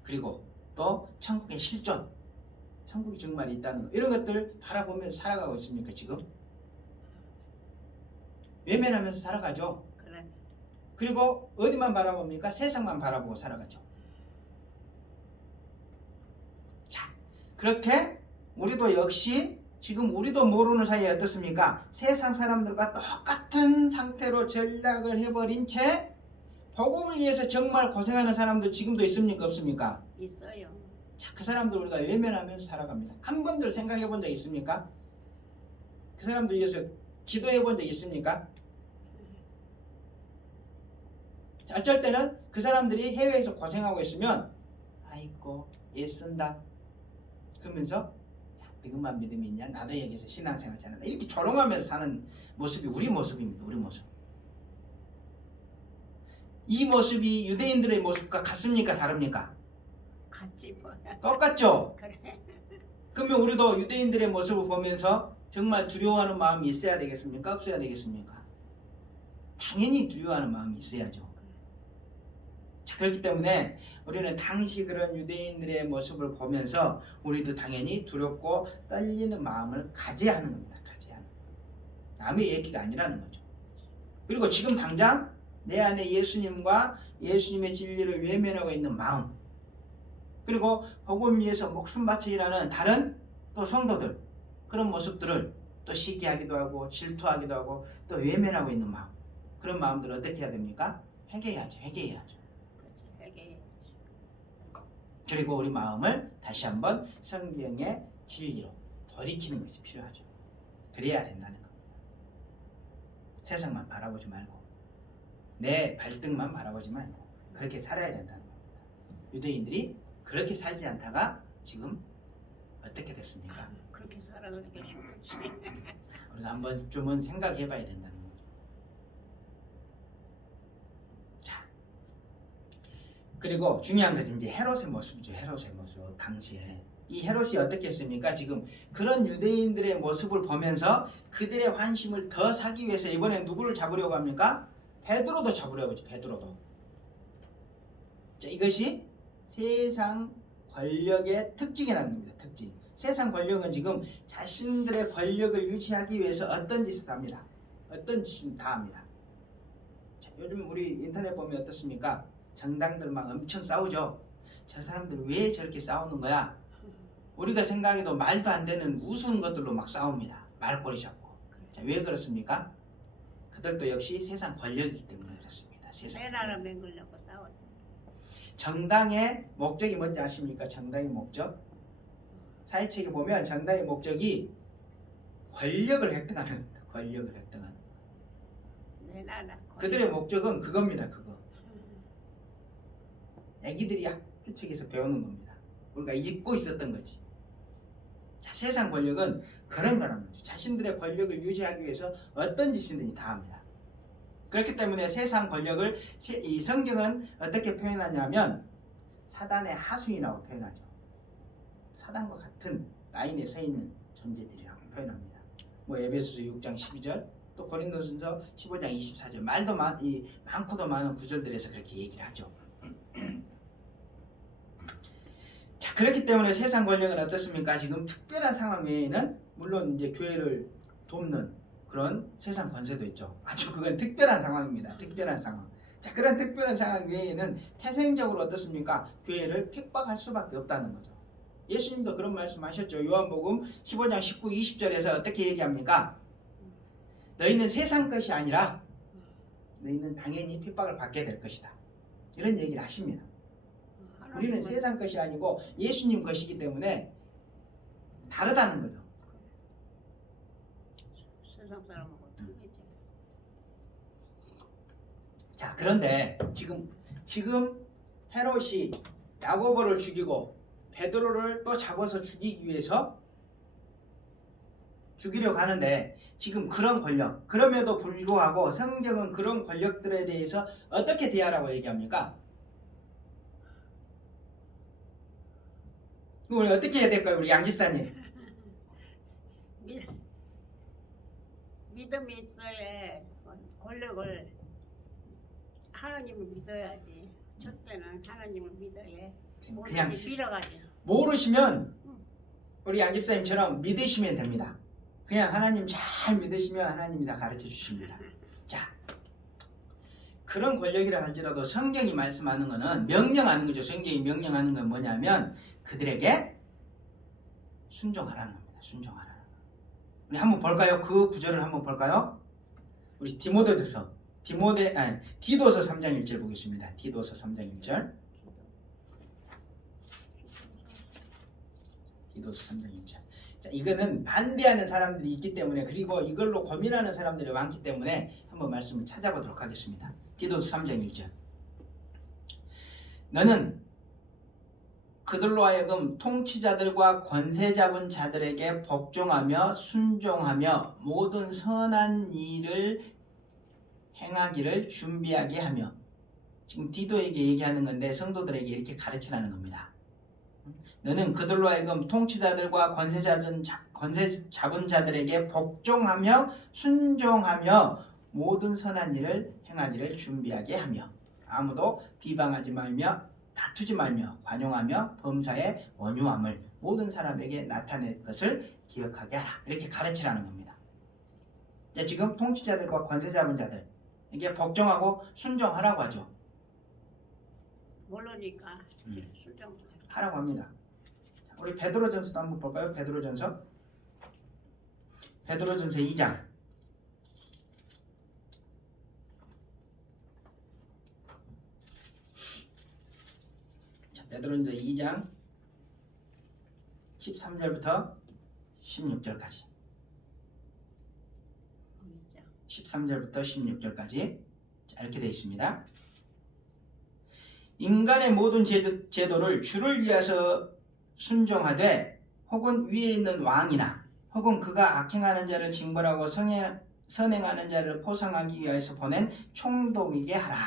그리고 또 천국의 실존, 천국이 정말 있다는 거, 이런 것들을 바라보면서 살아가고 있습니까? 지금? 외면하면서 살아가죠. 그래. 그리고 어디만 바라봅니까? 세상만 바라보고 살아가죠. 자, 그렇게 우리도 역시 지금 우리도 모르는 사이에 어떻습니까? 세상 사람들과 똑같은 상태로 전락을 해버린 채 복음을 위해서 정말 고생하는 사람들 지금도 있습니까? 없습니까? 있어요. 자, 그 사람들 우리가 외면하면서 살아갑니다. 한 번들 생각해 본 적 있습니까? 그 사람들 위해서 기도해 본 적 있습니까? 자, 어쩔 때는 그 사람들이 해외에서 고생하고 있으면 아이고 애쓴다 그러면서 야, 이것만 믿음이 있냐? 나도 여기서 신앙생활 잘한다 이렇게 조롱하면서 사는 모습이 우리 모습입니다. 우리 모습. 이 모습이 유대인들의 모습과 같습니까? 다릅니까? 같지 뭐야. 똑같죠? 그래. 그러면 우리도 유대인들의 모습을 보면서 정말 두려워하는 마음이 있어야 되겠습니까? 없어야 되겠습니까? 당연히 두려워하는 마음이 있어야죠. 자, 그렇기 때문에 우리는 당시 그런 유대인들의 모습을 보면서 우리도 당연히 두렵고 떨리는 마음을 가져야 하는 겁니다. 가져야 하는. 남의 얘기가 아니라는 거죠. 그리고 지금 당장 내 안에 예수님과 예수님의 진리를 외면하고 있는 마음, 그리고 복음 위해서 목숨 바쳐 일하는 다른 또 성도들, 그런 모습들을 또 시기하기도 하고 질투하기도 하고 또 외면하고 있는 마음, 그런 마음들을 어떻게 해야 됩니까? 회개해야죠. 회개해야죠. 그렇지. 회개해야지. 그리고 우리 마음을 다시 한번 성경의 진리로 돌이키는 것이 필요하죠. 그래야 된다는 겁니다. 세상만 바라보지 말고 내 발등만 바라보지 말고 그렇게 살아야 된다는 겁니다. 유대인들이 그렇게 살지 않다가 지금 어떻게 됐습니까? 그렇게 살아가기가 쉽지. 우리가 한 번쯤은 생각해 봐야 된다는 거죠. 자, 그리고 중요한 것은 이제 헤롯의 모습이죠. 헤롯의 모습. 당시에 이 헤롯이 어떻게 했습니까? 지금 그런 유대인들의 모습을 보면서 그들의 환심을 더 사기 위해서 이번에 누구를 잡으려고 합니까? 베드로도 잡으려고 하죠. 베드로도. 자, 이것이 세상 권력의 특징이라는 겁니다. 특징. 세상 권력은 지금 자신들의 권력을 유지하기 위해서 어떤 짓을 합니다. 어떤 짓은 다 합니다. 자, 요즘 우리 인터넷 보면 어떻습니까? 정당들 막 엄청 싸우죠. 저 사람들 왜 저렇게 싸우는 거야? 우리가 생각해도 말도 안 되는 우스운 것들로 막 싸웁니다. 말꼬리 잡고. 자, 왜 그렇습니까? 그들도 역시 세상 권력이기 때문에 그렇습니다. 세상 내 나라 맹글려고 싸워. 정당의 목적이 뭔지 아십니까? 정당의 목적? 사회책에 보면 정당의 목적이 권력을 획득하는 겁니다. 권력을 획득하는. 내 나라. 그들의 목적은 그겁니다. 그거. 애기들이 학교 책에서 배우는 겁니다. 우리가 잊고 있었던 거지. 자, 세상 권력은 그런 거랍니다. 자신들의 권력을 유지하기 위해서 어떤 짓이든지 다 합니다. 그렇기 때문에 세상 권력을 이 성경은 어떻게 표현하냐면 사단의 하수인이라고 표현하죠. 사단과 같은 라인에 서 있는 존재들이라고 표현합니다. 뭐 에베소서 6장 12절, 또 고린도전서 15장 24절, 말도 많고도 많은 구절들에서 그렇게 얘기를 하죠. 자, 그렇기 때문에 세상 권력은 어떻습니까? 지금 특별한 상황 외에는 물론 이제 교회를 돕는 그런 세상 권세도 있죠. 아주 그건 특별한 상황입니다. 특별한 상황. 자, 그런 특별한 상황 외에는 태생적으로 어떻습니까? 교회를 핍박할 수밖에 없다는 거죠. 예수님도 그런 말씀하셨죠. 요한복음 15장 19, 20절에서 어떻게 얘기합니까? 너희는 세상 것이 아니라 너희는 당연히 핍박을 받게 될 것이다. 이런 얘기를 하십니다. 우리는 세상 것이 아니고 예수님 것이기 때문에 다르다는 거죠. 세상 사람하고 틀리지. 자, 그런데 지금 헤롯이 야고보를 죽이고 베드로를 또 잡아서 죽이기 위해서 죽이려고 하는데 지금 그런 권력, 그럼에도 불구하고 성경은 그런 권력들에 대해서 어떻게 대하라고 얘기합니까? 우리 어떻게 해야 될까요? 우리 양집사님. 믿음이 있어야 권력을 하나님을 믿어야지. 첫째는 하나님을 믿어야. 그냥 밀어가지. 모르시면 우리 양집사님처럼 믿으시면 됩니다. 그냥 하나님 잘 믿으시면 하나님이 다 가르쳐 주십니다. 자, 그런 권력이라 할지라도 성경이 말씀하는 거는 명령하는 거죠. 성경이 명령하는 건 뭐냐면 그들에게 순종하라는 겁니다. 순종하라는 거. 우리 한번 볼까요? 그 구절을 한번 볼까요? 우리 디도서 3장 1절 보겠습니다. 디도서 3장 1절. 디도서 3장 1절. 자, 이거는 반대하는 사람들이 있기 때문에, 그리고 이걸로 고민하는 사람들이 많기 때문에 한번 말씀을 찾아보도록 하겠습니다. 디도서 3장 1절. 너는 그들로 하여금 통치자들과 권세 잡은 자들에게 복종하며 순종하며 모든 선한 일을 행하기를 준비하게 하며, 지금 디도에게 얘기하는 건데 성도들에게 이렇게 가르치라는 겁니다. 너는 그들로 하여금 통치자들과 권세 잡은 자들에게 복종하며 순종하며 모든 선한 일을 행하기를 준비하게 하며 아무도 비방하지 말며 다투지 말며 관용하며 범사에 원유함을 모든 사람에게 나타낼 것을 기억하게 하라. 이렇게 가르치라는 겁니다. 자, 지금 통치자들과 권세 잡은 자들 이게 복종하고 순종하라고 하죠. 모르니까 순종하라고 합니다. 자, 우리 베드로전서도 한번 볼까요? 베드로전서 2장. 베드로전서 2장 13절부터 16절까지. 13절부터 16절까지. 자, 이렇게 되어 있습니다. 인간의 모든 제도를 주를 위해서 순종하되 혹은 위에 있는 왕이나 혹은 그가 악행하는 자를 징벌하고 선행하는 자를 포상하기 위해서 보낸 총독에게 하라.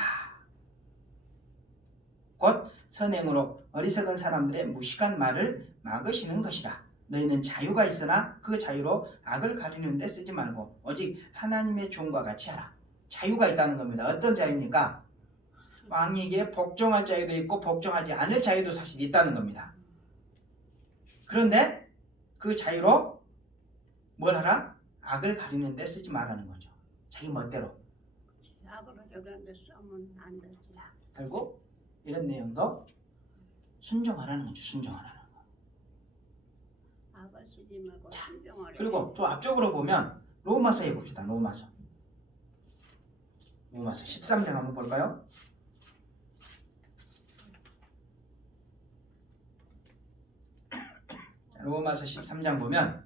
곧 선행으로 어리석은 사람들의 무식한 말을 막으시는 것이라. 너희는 자유가 있으나 그 자유로 악을 가리는 데 쓰지 말고 오직 하나님의 종과 같이 하라. 자유가 있다는 겁니다. 어떤 자유입니까? 왕에게 복종할 자유도 있고 복종하지 않을 자유도 사실 있다는 겁니다. 그런데 그 자유로 뭘 하라? 악을 가리는 데 쓰지 말라는 거죠. 자기 멋대로. 악으로 저기는 데 쓰면 안 되지. 그리고 이런 내용도 순종하라는 거죠. 순종하라는 거. 악을 쓰지 말고 순종하라. 그리고 또 앞쪽으로 보면 로마서에 봅시다. 로마서. 로마서 13장 한번 볼까요? 자, 로마서 13장 보면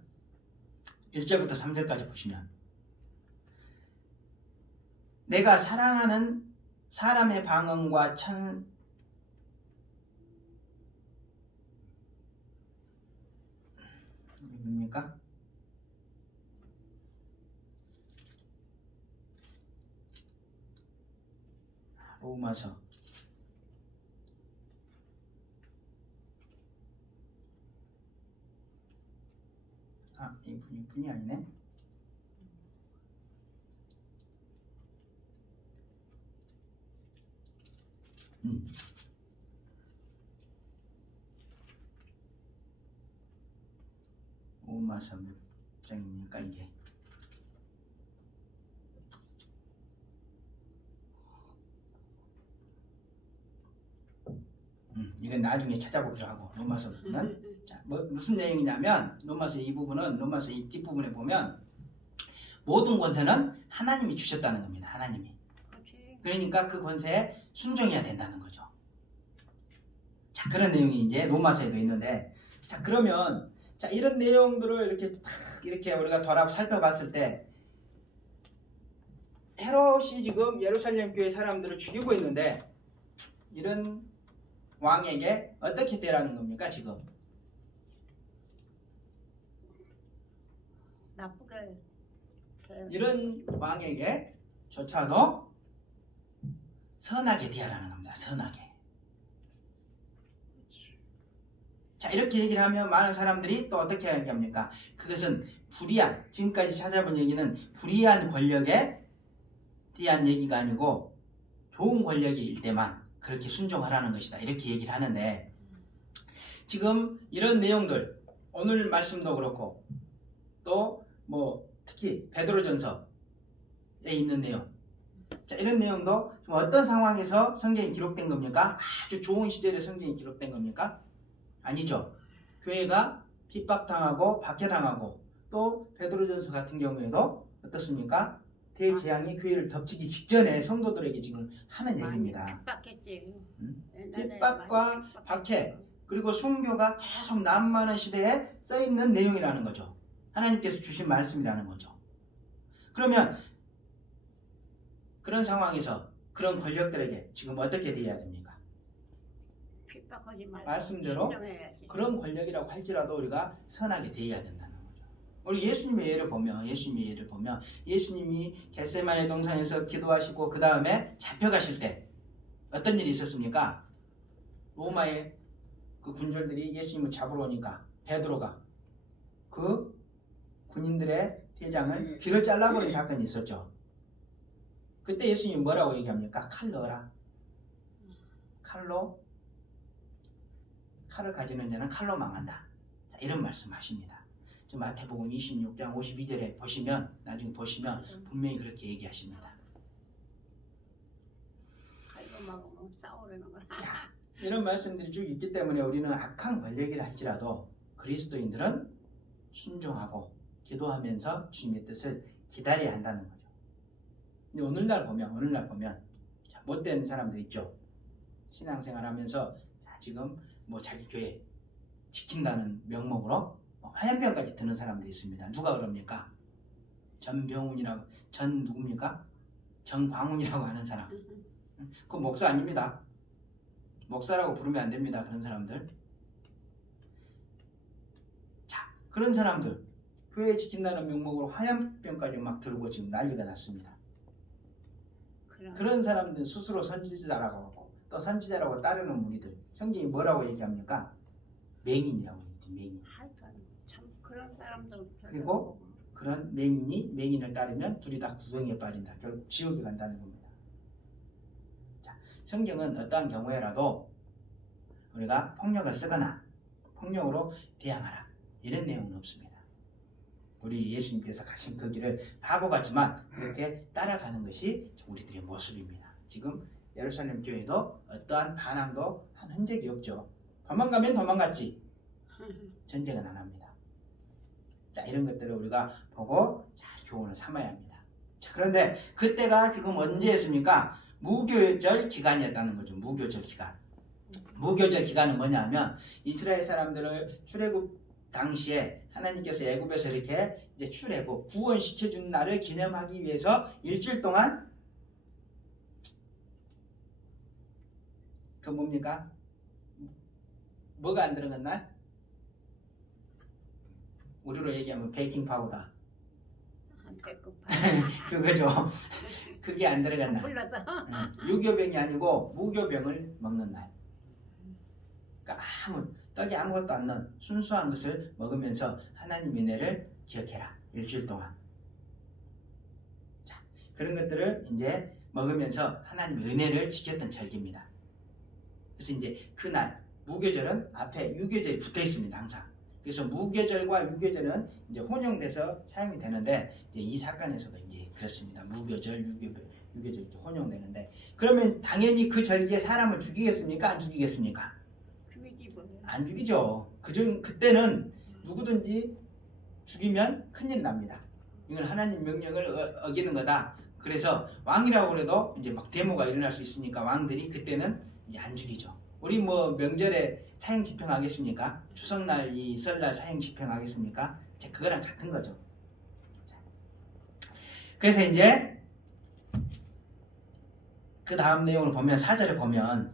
1절부터 3절까지 보시면 내가 사랑하는 사람의 방언과 뭡니까? 로마서 이 분이 아니네. 로마서 몇 장입니까 이게? 이건 나중에 찾아보기로 하고 로마서는 자, 무슨 내용이냐면 로마서 이 부분은 로마서 이 뒷부분에 보면 모든 권세는 하나님이 주셨다는 겁니다. 하나님이. 그렇지. 그러니까 그 권세에 순종해야 된다는 거죠. 자, 그런 내용이 이제 로마서에도 있는데 자, 그러면 자, 이런 내용들을 이렇게 우리가 돌아서 살펴봤을 때 헤롯이 지금 예루살렘 교회 사람들을 죽이고 있는데 이런 왕에게 어떻게 되라는 겁니까 지금? 나쁘게 이런 왕에게 조차도 선하게 대하라는 겁니다. 선하게. 자, 이렇게 얘기를 하면 많은 사람들이 또 어떻게 얘기합니까? 그것은 불의한, 지금까지 찾아본 얘기는 불의한 권력에 대한 얘기가 아니고 좋은 권력일 때만 그렇게 순종하라는 것이다. 이렇게 얘기를 하는데 지금 이런 내용들 오늘 말씀도 그렇고 또 뭐 특히 베드로전서에 있는 내용 자, 이런 내용도 좀 어떤 상황에서 성경이 기록된 겁니까? 아주 좋은 시절에 성경이 기록된 겁니까? 아니죠. 교회가 핍박당하고 박해당하고 또 베드로전서 같은 경우에도 어떻습니까? 대재앙이 교회를 덮치기 직전에 성도들에게 지금 하는 얘기입니다. 핍박했지. 핍박과 박해 그리고 순교가 계속 남많은 시대에 써있는 내용이라는 거죠. 하나님께서 주신 말씀이라는 거죠. 그러면 그런 상황에서 그런 권력들에게 지금 어떻게 대해야 됩니까? 핍박하지 말고 말씀대로 순종해야지. 그런 권력이라고 할지라도 우리가 선하게 대해야 된다는 거죠. 우리 예수님의 예를 보면 예수님이 겟세마네 동산에서 기도하시고 그 다음에 잡혀가실 때 어떤 일이 있었습니까? 로마의 그 군졸들이 예수님을 잡으러 오니까 베드로가 그 군인들의 대장을 귀를 잘라버린 사건이 있었죠. 그때 예수님이 뭐라고 얘기합니까? 칼 넣어라. 칼을 가지는 자는 칼로 망한다. 자, 이런 말씀하십니다. 마태복음 26장 52절에 보시면 나중에 보시면 분명히 그렇게 얘기하십니다. 칼로 막으면 싸우려는 거야. 자, 이런 말씀들이 쭉 있기 때문에 우리는 악한 권력이라 할지라도 그리스도인들은 순종하고 기도하면서 주님의 뜻을 기다려야 한다는 거죠. 근데 오늘날 보면 자, 못된 사람들 있죠. 신앙생활하면서 자, 지금 뭐 자기 교회 지킨다는 명목으로 화염병까지 드는 사람들이 있습니다. 누가 그럽니까? 전병훈이라고 누굽니까? 정광훈이라고 하는 사람. 그 목사 아닙니다. 목사라고 부르면 안 됩니다. 그런 사람들. 자, 그런 사람들 교회 지킨다는 명목으로 화염병까지 막 들고 지금 난리가 났습니다. 그런 사람들 스스로 선지자라고 하고 또 선지자라고 따르는 무리들 성경이 뭐라고 얘기합니까? 맹인이라고 얘기죠. 맹인. 참 그런 사람들 그리고 그런 맹인을 따르면 둘이 다 구덩이에 빠진다. 결국 지옥에 간다는 겁니다. 자, 성경은 어떠한 경우에라도 우리가 폭력을 쓰거나 폭력으로 대항하라 이런 내용은 없습니다. 우리 예수님께서 가신 그 길을 바보 같지만 그렇게 따라가는 것이 우리들의 모습입니다. 지금 예루살렘 교회도 어떠한 반항도 한 흔적이 없죠. 도망가면 도망갔지 전쟁은 안 합니다. 자, 이런 것들을 우리가 보고 자, 교훈을 삼아야 합니다. 자, 그런데 그때가 지금 언제였습니까? 무교절 기간이었다는 거죠. 무교절 기간. 무교절 기간은 뭐냐 하면 이스라엘 사람들을 출애굽 당시에 하나님께서 애굽에서 이렇게 이제 출애굽 구원시켜준 날을 기념하기 위해서 일주일 동안 그 뭡니까? 뭐가 안 들어간 날? 우리로 얘기하면 베이킹 파우더. 그거죠. 그게 안 들어간 날. 몰라서. 유교병이 아니고 무교병을 먹는 날. 그러니까 떡에 아무것도 안 넣은 순수한 것을 먹으면서 하나님 은혜를 기억해라. 일주일 동안. 자, 그런 것들을 이제 먹으면서 하나님 은혜를 지켰던 절기입니다. 그래서 이제 그날 무교절은 앞에 유교절이 붙어 있습니다. 항상. 그래서 무교절과 유교절은 이제 혼용돼서 사용이 되는데 이제 이 사건에서도 이제 그렇습니다. 무교절, 유교절 이렇게 혼용되는데 그러면 당연히 그 절기에 사람을 죽이겠습니까? 안 죽이겠습니까? 죽이지 뭐. 안 죽이죠. 그때는 누구든지 죽이면 큰일 납니다. 이건 하나님 명령을 어기는 거다. 그래서 왕이라고 그래도 이제 막 데모가 일어날 수 있으니까 왕들이 그때는 이제 안 죽이죠. 우리 뭐 명절에 사형 집행하겠습니까? 추석날, 이 설날 사형 집행하겠습니까? 그거랑 같은 거죠. 그래서 이제 그 다음 내용을 보면 4절에 보면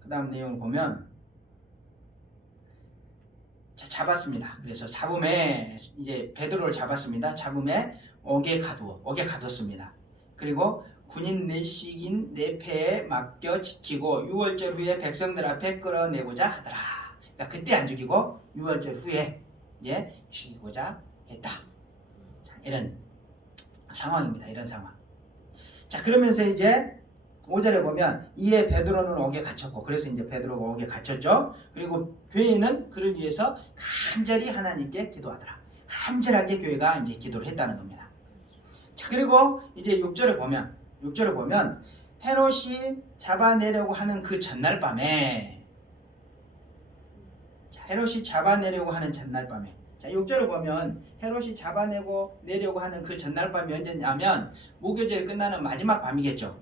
그 다음 내용을 보면 자, 잡았습니다. 그래서 잡음에 이제 베드로를 잡았습니다. 잡음에 옥에 가뒀습니다. 그리고 군인 넷씩인 네 패에 맡겨 지키고 6월절 후에 백성들 앞에 끌어내고자 하더라. 그러니까 그때 안 죽이고 6월절 후에 이제 죽이고자 했다. 자, 이런 상황입니다. 이런 상황. 자, 그러면서 이제 5절에 보면 이에 베드로는 옥에 갇혔고, 그래서 이제 베드로가 옥에 갇혔죠. 그리고 교회는 그를 위해서 간절히 하나님께 기도하더라. 간절하게 교회가 이제 기도를 했다는 겁니다. 자, 그리고 이제 6절에 보면 헤롯이 잡아내려고 하는 그 전날 밤에, 자, 헤롯이 잡아내려고 하는 전날 밤에, 자, 6절을 보면 헤롯이 잡아내려고 하는 그 전날 밤이 언제냐면 무교절이 끝나는 마지막 밤이겠죠.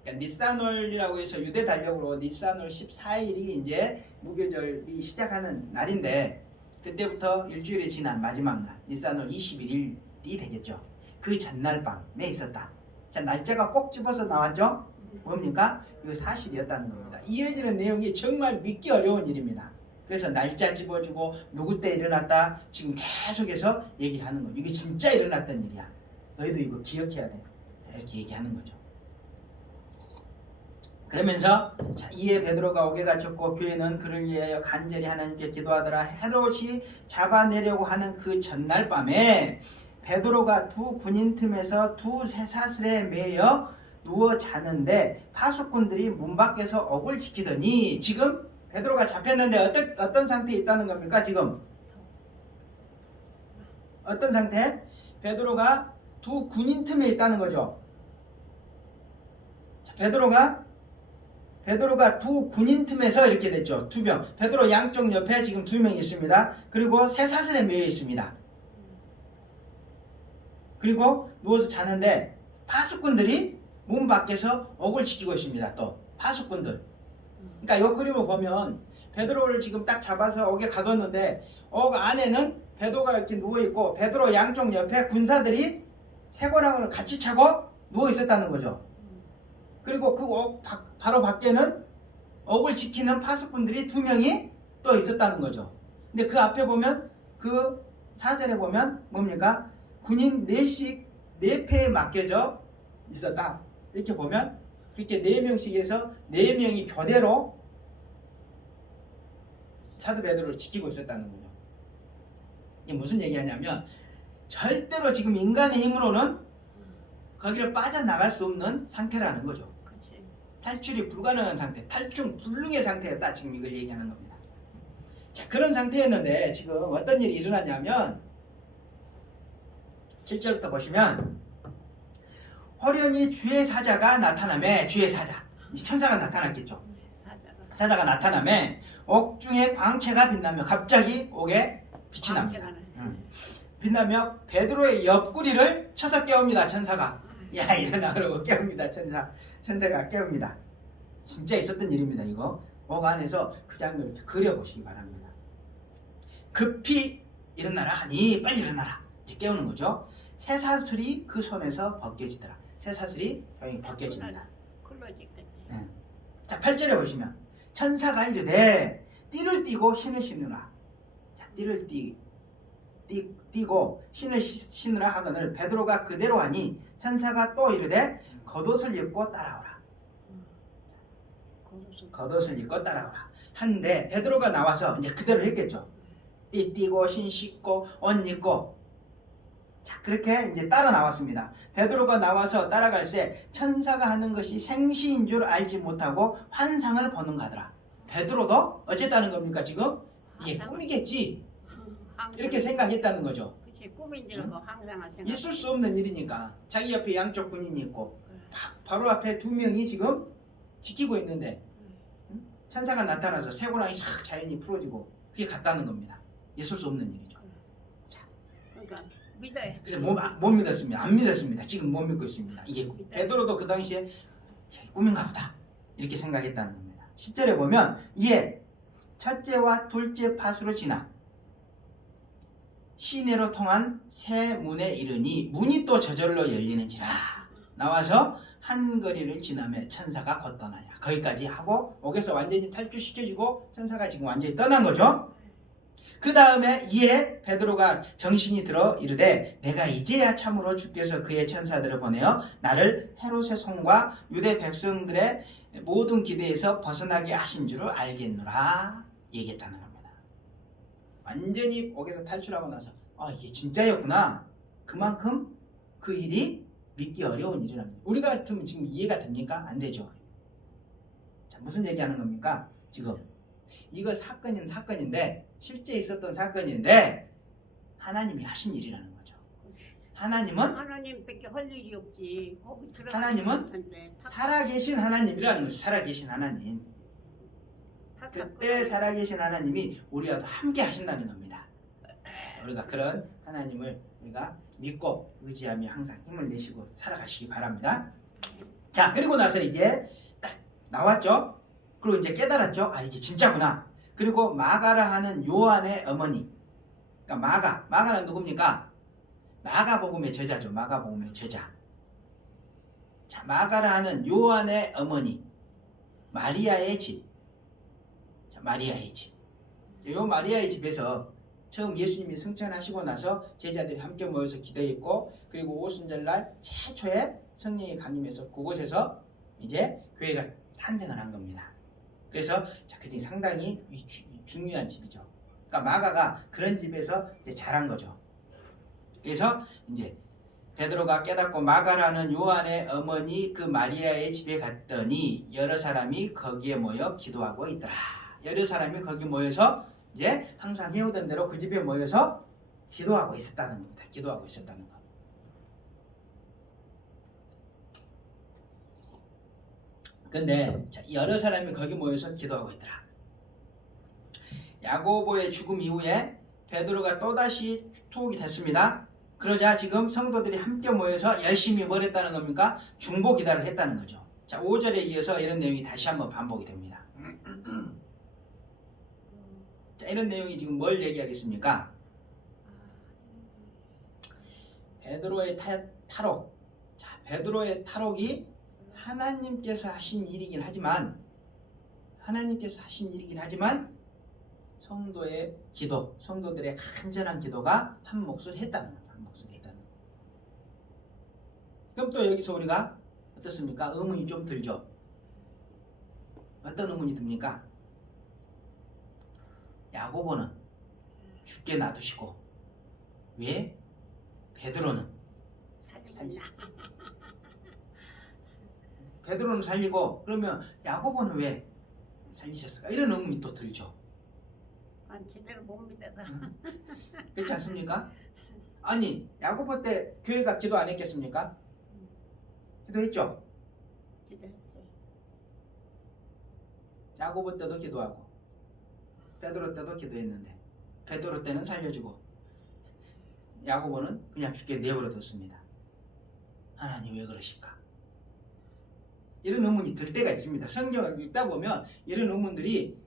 그러니까 니산월이라고 해서 유대 달력으로 니산월 14일이 이제 무교절이 시작하는 날인데 그때부터 일주일이 지난 마지막 날 니산월 21일이 되겠죠. 그 전날 밤에 있었다. 자, 날짜가 꼭 집어서 나왔죠. 뭡니까? 이거 사실이었다는 겁니다. 이어지는 내용이 정말 믿기 어려운 일입니다. 그래서 날짜 집어주고 누구 때 일어났다 지금 계속해서 얘기를 하는 거예요. 이게 진짜 일어났던 일이야. 너희도 이거 기억해야 돼. 자, 이렇게 얘기하는 거죠. 그러면서 자, 이에 베드로가 옥에 갇혔고 교회는 그를 위하여 간절히 하나님께 기도하더라. 헤롯이 잡아내려고 하는 그 전날 밤에 베드로가 두 군인 틈에서 두 쇠사슬에 매여 누워 자는데 파수꾼들이 문 밖에서 옥을 지키더니, 지금 베드로가 잡혔는데 어떤 상태에 있다는 겁니까? 지금 어떤 상태? 베드로가 두 군인 틈에 있다는 거죠. 자, 베드로가 두 군인 틈에서 이렇게 됐죠. 두 명. 베드로 양쪽 옆에 지금 두 명이 있습니다. 그리고 쇠사슬에 매여 있습니다. 그리고 누워서 자는데 파수꾼들이 문 밖에서 옥을 지키고 있습니다. 또 파수꾼들. 그러니까 이 그림을 보면 베드로를 지금 딱 잡아서 옥에 가뒀는데 옥 안에는 베드로가 이렇게 누워있고 베드로 양쪽 옆에 군사들이 쇠고랑을 같이 차고 누워 있었다는 거죠. 그리고 그 옥 바로 밖에는 옥을 지키는 파수꾼들이 두 명이 또 있었다는 거죠. 근데 그 앞에 보면 그 4절에 보면 뭡니까? 군인 넷씩 네 패에 맡겨져 있었다. 이렇게 보면 그렇게 4명씩 해서 4명이 교대로 사도 베드로를 지키고 있었다는 거죠. 이게 무슨 얘기하냐면 절대로 지금 인간의 힘으로는 거기를 빠져나갈 수 없는 상태라는 거죠. 그치. 탈출이 불가능한 상태, 탈출 불능의 상태였다. 지금 이걸 얘기하는 겁니다. 자, 그런 상태였는데 지금 어떤 일이 일어나냐면 7절부터 보시면 호련히 주의 사자가 나타나매, 주의 사자, 천사가 나타났겠죠. 사자가 나타나매 옥 중에 광채가 빛나며 갑자기 옥에 빛이 납니다. 빛나며 베드로의 옆구리를 쳐서 깨웁니다. 천사가. 야, 일어나 그러고 깨웁니다. 천사가 깨웁니다. 진짜 있었던 일입니다. 이거 목 안에서 그 장면을 이렇게 그려보시기 바랍니다. 급히 일어나라 하니 빨리 일어나라 이제 깨우는 거죠. 쇠사슬이 그 손에서 벗겨지더라. 쇠사슬이 벗겨집니다. 굴러지겠지. 네. 자, 8절에 보시면 천사가 이르되 띠를 띠고 신을 신으라. 자, 띠를 띠고 신을 신으라 하거늘 베드로가 그대로 하니 천사가 또 이르되 겉옷을 입고 따라오라. 겉옷을 입고 따라오라. 한데 베드로가 나와서 이제 그대로 했겠죠. 띠 띠고 신 씻고 옷 입고 자 그렇게 이제 따라 나왔습니다. 베드로가 나와서 따라갈새 천사가 하는 것이 생시인 줄 알지 못하고 환상을 보는 가더라. 베드로도 어쨌다는 겁니까 지금? 이게 꿈이겠지 이렇게 생각했다는 거죠. 그치 꿈인 줄 알고 항상 생각. 있을 수 없는 일이니까 자기 옆에 양쪽 군인이 있고 바로 앞에 두 명이 지금 지키고 있는데 천사가 나타나서 쇠고랑이 싹 자연히 풀어지고 그게 같다는 겁니다. 있을 수 없는 일이죠. 그러니까 믿어야. 그래서 못 믿었습니다. 안 믿었습니다. 지금 못 믿고 있습니다. 이게 베드로도 그 당시에 꿈인가 보다 이렇게 생각했다는 겁니다. 10절에 보면 이에 첫째와 둘째 파수로 지나 시내로 통한 새 문에 이르니 문이 또 저절로 열리는지라. 나와서 한 거리를 지나며 천사가 곧 떠나냐. 거기까지 하고 옥에서 완전히 탈출시켜주고 천사가 지금 완전히 떠난 거죠. 그 다음에 이에 베드로가 정신이 들어 이르되 내가 이제야 참으로 주께서 그의 천사들을 보내어 나를 헤롯의 손과 유대 백성들의 모든 기대에서 벗어나게 하신 줄을 알겠노라 얘기했다는 겁니다. 완전히 옥에서 탈출하고 나서 이게 진짜였구나. 그만큼 그 일이 믿기 어려운 일이랍니다. 우리 같으면 지금 이해가 됩니까? 안 되죠. 자, 무슨 얘기하는 겁니까? 지금 이거 사건인데 실제 있었던 사건인데 하나님이 하신 일이라는 거죠. 하나님밖에 할 일이 없지. 거기 들어가지 하나님은 못한데. 살아계신 하나님이라는 거죠. 살아계신 하나님. 그때 살아계신 하나님이 우리와도 함께 하신다는 겁니다. 우리가 그런 하나님을 우리가 믿고 의지하며 항상 힘을 내시고 살아가시기 바랍니다. 자, 그리고 나서 이제 딱 나왔죠. 그리고 이제 깨달았죠. 이게 진짜구나. 그리고 마가라 하는 요한의 어머니. 그러니까 마가는 누굽니까? 마가복음의 저자죠. 마가복음의 저자. 자, 마가라 하는 요한의 어머니. 마리아의 집. 자, 마리아의 집. 요 마리아의 집에서 처음 예수님이 승천하시고 나서 제자들이 함께 모여서 기도했고, 그리고 오순절날 최초의 성령이 강림해서 그곳에서 이제 교회가 탄생을 한 겁니다. 그래서 그게 상당히 중요한 집이죠. 그러니까 마가가 그런 집에서 이제 자란 거죠. 그래서 이제 베드로가 깨닫고 마가라는 요한의 어머니 그 마리아의 집에 갔더니 여러 사람이 거기에 모여 기도하고 있더라. 여러 사람이 거기 모여서 이제 항상 해오던 대로 그 집에 모여서 기도하고 있었다는 겁니다. 기도하고 있었다는 것. 근데 여러 사람이 거기 모여서 기도하고 있더라. 야고보의 죽음 이후에 베드로가 또다시 투옥이 됐습니다. 그러자 지금 성도들이 함께 모여서 열심히 뭘 했다는 겁니까? 중보 기도를 했다는 거죠. 자, 5절에 이어서 이런 내용이 다시 한번 반복이 됩니다. 자, 이런 내용이 지금 뭘 얘기하겠습니까? 베드로의 탈옥. 자, 베드로의 탈옥이 하나님께서 하신 일이긴 하지만 성도의 기도, 성도들의 간절한 기도가 한 목소리 했다는 거예요. 한 목소리 했다는 거예요. 그럼 또 여기서 우리가 어떻습니까? 의문이 좀 들죠. 어떤 의문이 듭니까? 야고보는 죽게 놔두시고 왜 베드로는 살리겠나? 베드로는 살리고 그러면 야고보는 왜 살리셨을까? 이런 의문이 또 들죠. 제대로 못 믿어서. 그렇지 않습니까? 아니 야고보 때 교회가 기도 안 했겠습니까? 기도했죠. 기도했지. 야고보 때도 기도하고 베드로 때도 기도했는데 베드로 때는 살려주고 야고보는 그냥 죽게 내버려 뒀습니다. 하나님 왜 그러실까? 이런 의문이 들 때가 있습니다. 성경을 읽다 보면 이런 의문들이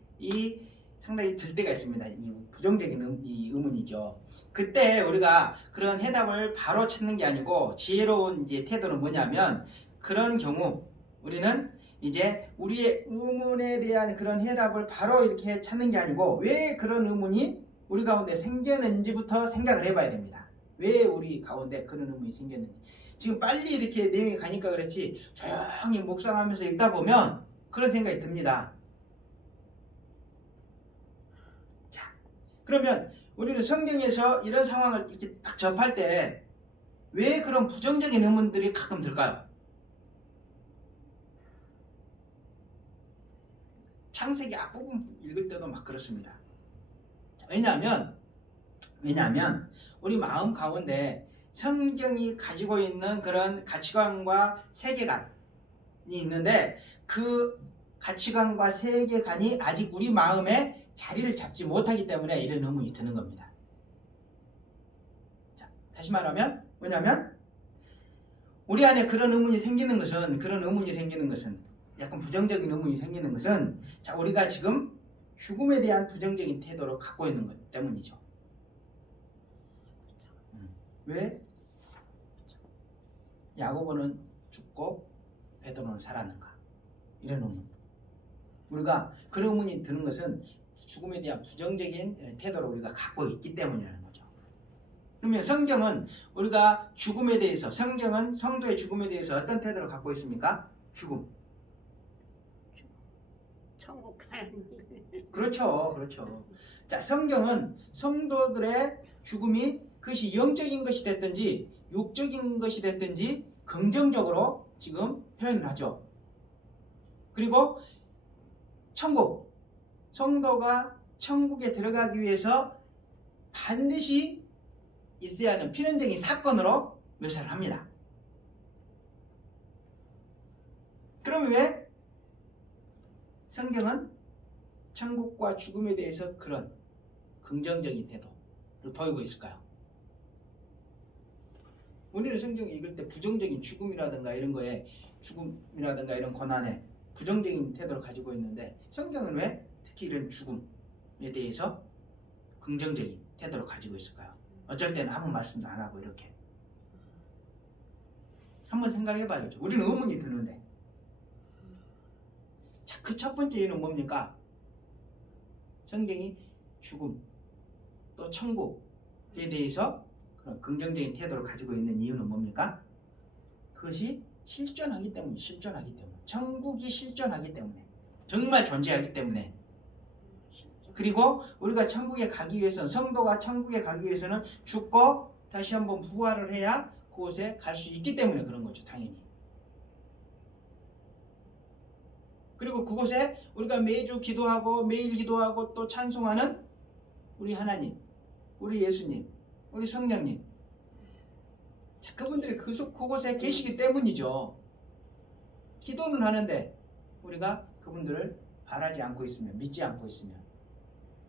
상당히 들 때가 있습니다. 이 부정적인 이 의문이죠. 그때 우리가 그런 해답을 바로 찾는 게 아니고 지혜로운 이제 태도는 뭐냐면 그런 경우 우리는 이제 우리의 의문에 대한 그런 해답을 바로 이렇게 찾는 게 아니고 왜 그런 의문이 우리 가운데 생겼는지부터 생각을 해봐야 됩니다. 왜 우리 가운데 그런 의문이 생겼는지. 지금 빨리 이렇게 내용이 가니까 그렇지 조용히 묵상하면서 읽다 보면 그런 생각이 듭니다. 자, 그러면 우리는 성경에서 이런 상황을 이렇게 딱 접할 때 왜 그런 부정적인 의문들이 가끔 들까요? 창세기 앞부분 읽을 때도 막 그렇습니다. 왜냐하면 우리 마음 가운데 성경이 가지고 있는 그런 가치관과 세계관이 있는데 그 가치관과 세계관이 아직 우리 마음에 자리를 잡지 못하기 때문에 이런 의문이 드는 겁니다. 자, 다시 말하면 뭐냐면 우리 안에 그런 의문이 생기는 것은 약간 부정적인 의문이 생기는 것은 자, 우리가 지금 죽음에 대한 부정적인 태도를 갖고 있는 것 때문이죠. 왜 야고보는 죽고 베드로는 살았는가? 이런 의문. 우리가 그런 의문이 드는 것은 죽음에 대한 부정적인 태도를 우리가 갖고 있기 때문이라는 거죠. 그러면 성경은 우리가 죽음에 대해서 성경은 성도의 죽음에 대해서 어떤 태도를 갖고 있습니까? 죽음. 천국 가는 그렇죠. 자, 성경은 성도들의 죽음이 그것이 영적인 것이 됐든지 육적인 것이 됐든지 긍정적으로 지금 표현을 하죠. 그리고 천국, 성도가 천국에 들어가기 위해서 반드시 있어야 하는 필연적인 사건으로 묘사를 합니다. 그러면 왜 성경은 천국과 죽음에 대해서 그런 긍정적인 태도를 보이고 있을까요? 우리는 성경을 읽을 때 부정적인 죽음이라든가 이런 거에 죽음이라든가 이런 고난에 부정적인 태도를 가지고 있는데 성경은 왜 특히 이런 죽음에 대해서 긍정적인 태도를 가지고 있을까요? 어쩔 때는 아무 말씀도 안 하고 이렇게 한번 생각해 봐야죠. 우리는 의문이 드는데 자, 그 첫 번째 이유는 뭡니까? 성경이 죽음 또 천국에 대해서 그런 긍정적인 태도를 가지고 있는 이유는 뭡니까? 그것이 실존하기 때문에 천국이 실존하기 때문에 정말 존재하기 때문에 그리고 우리가 천국에 가기 위해서는 성도가 천국에 가기 위해서는 죽고 다시 한번 부활을 해야 그곳에 갈 수 있기 때문에 그런 거죠. 당연히. 그리고 그곳에 우리가 매주 기도하고 매일 기도하고 또 찬송하는 우리 하나님, 우리 예수님, 우리 성령님 자, 그분들이 그곳에 계시기 때문이죠. 기도는 하는데 우리가 그분들을 바라지 않고 있으면 믿지 않고 있으면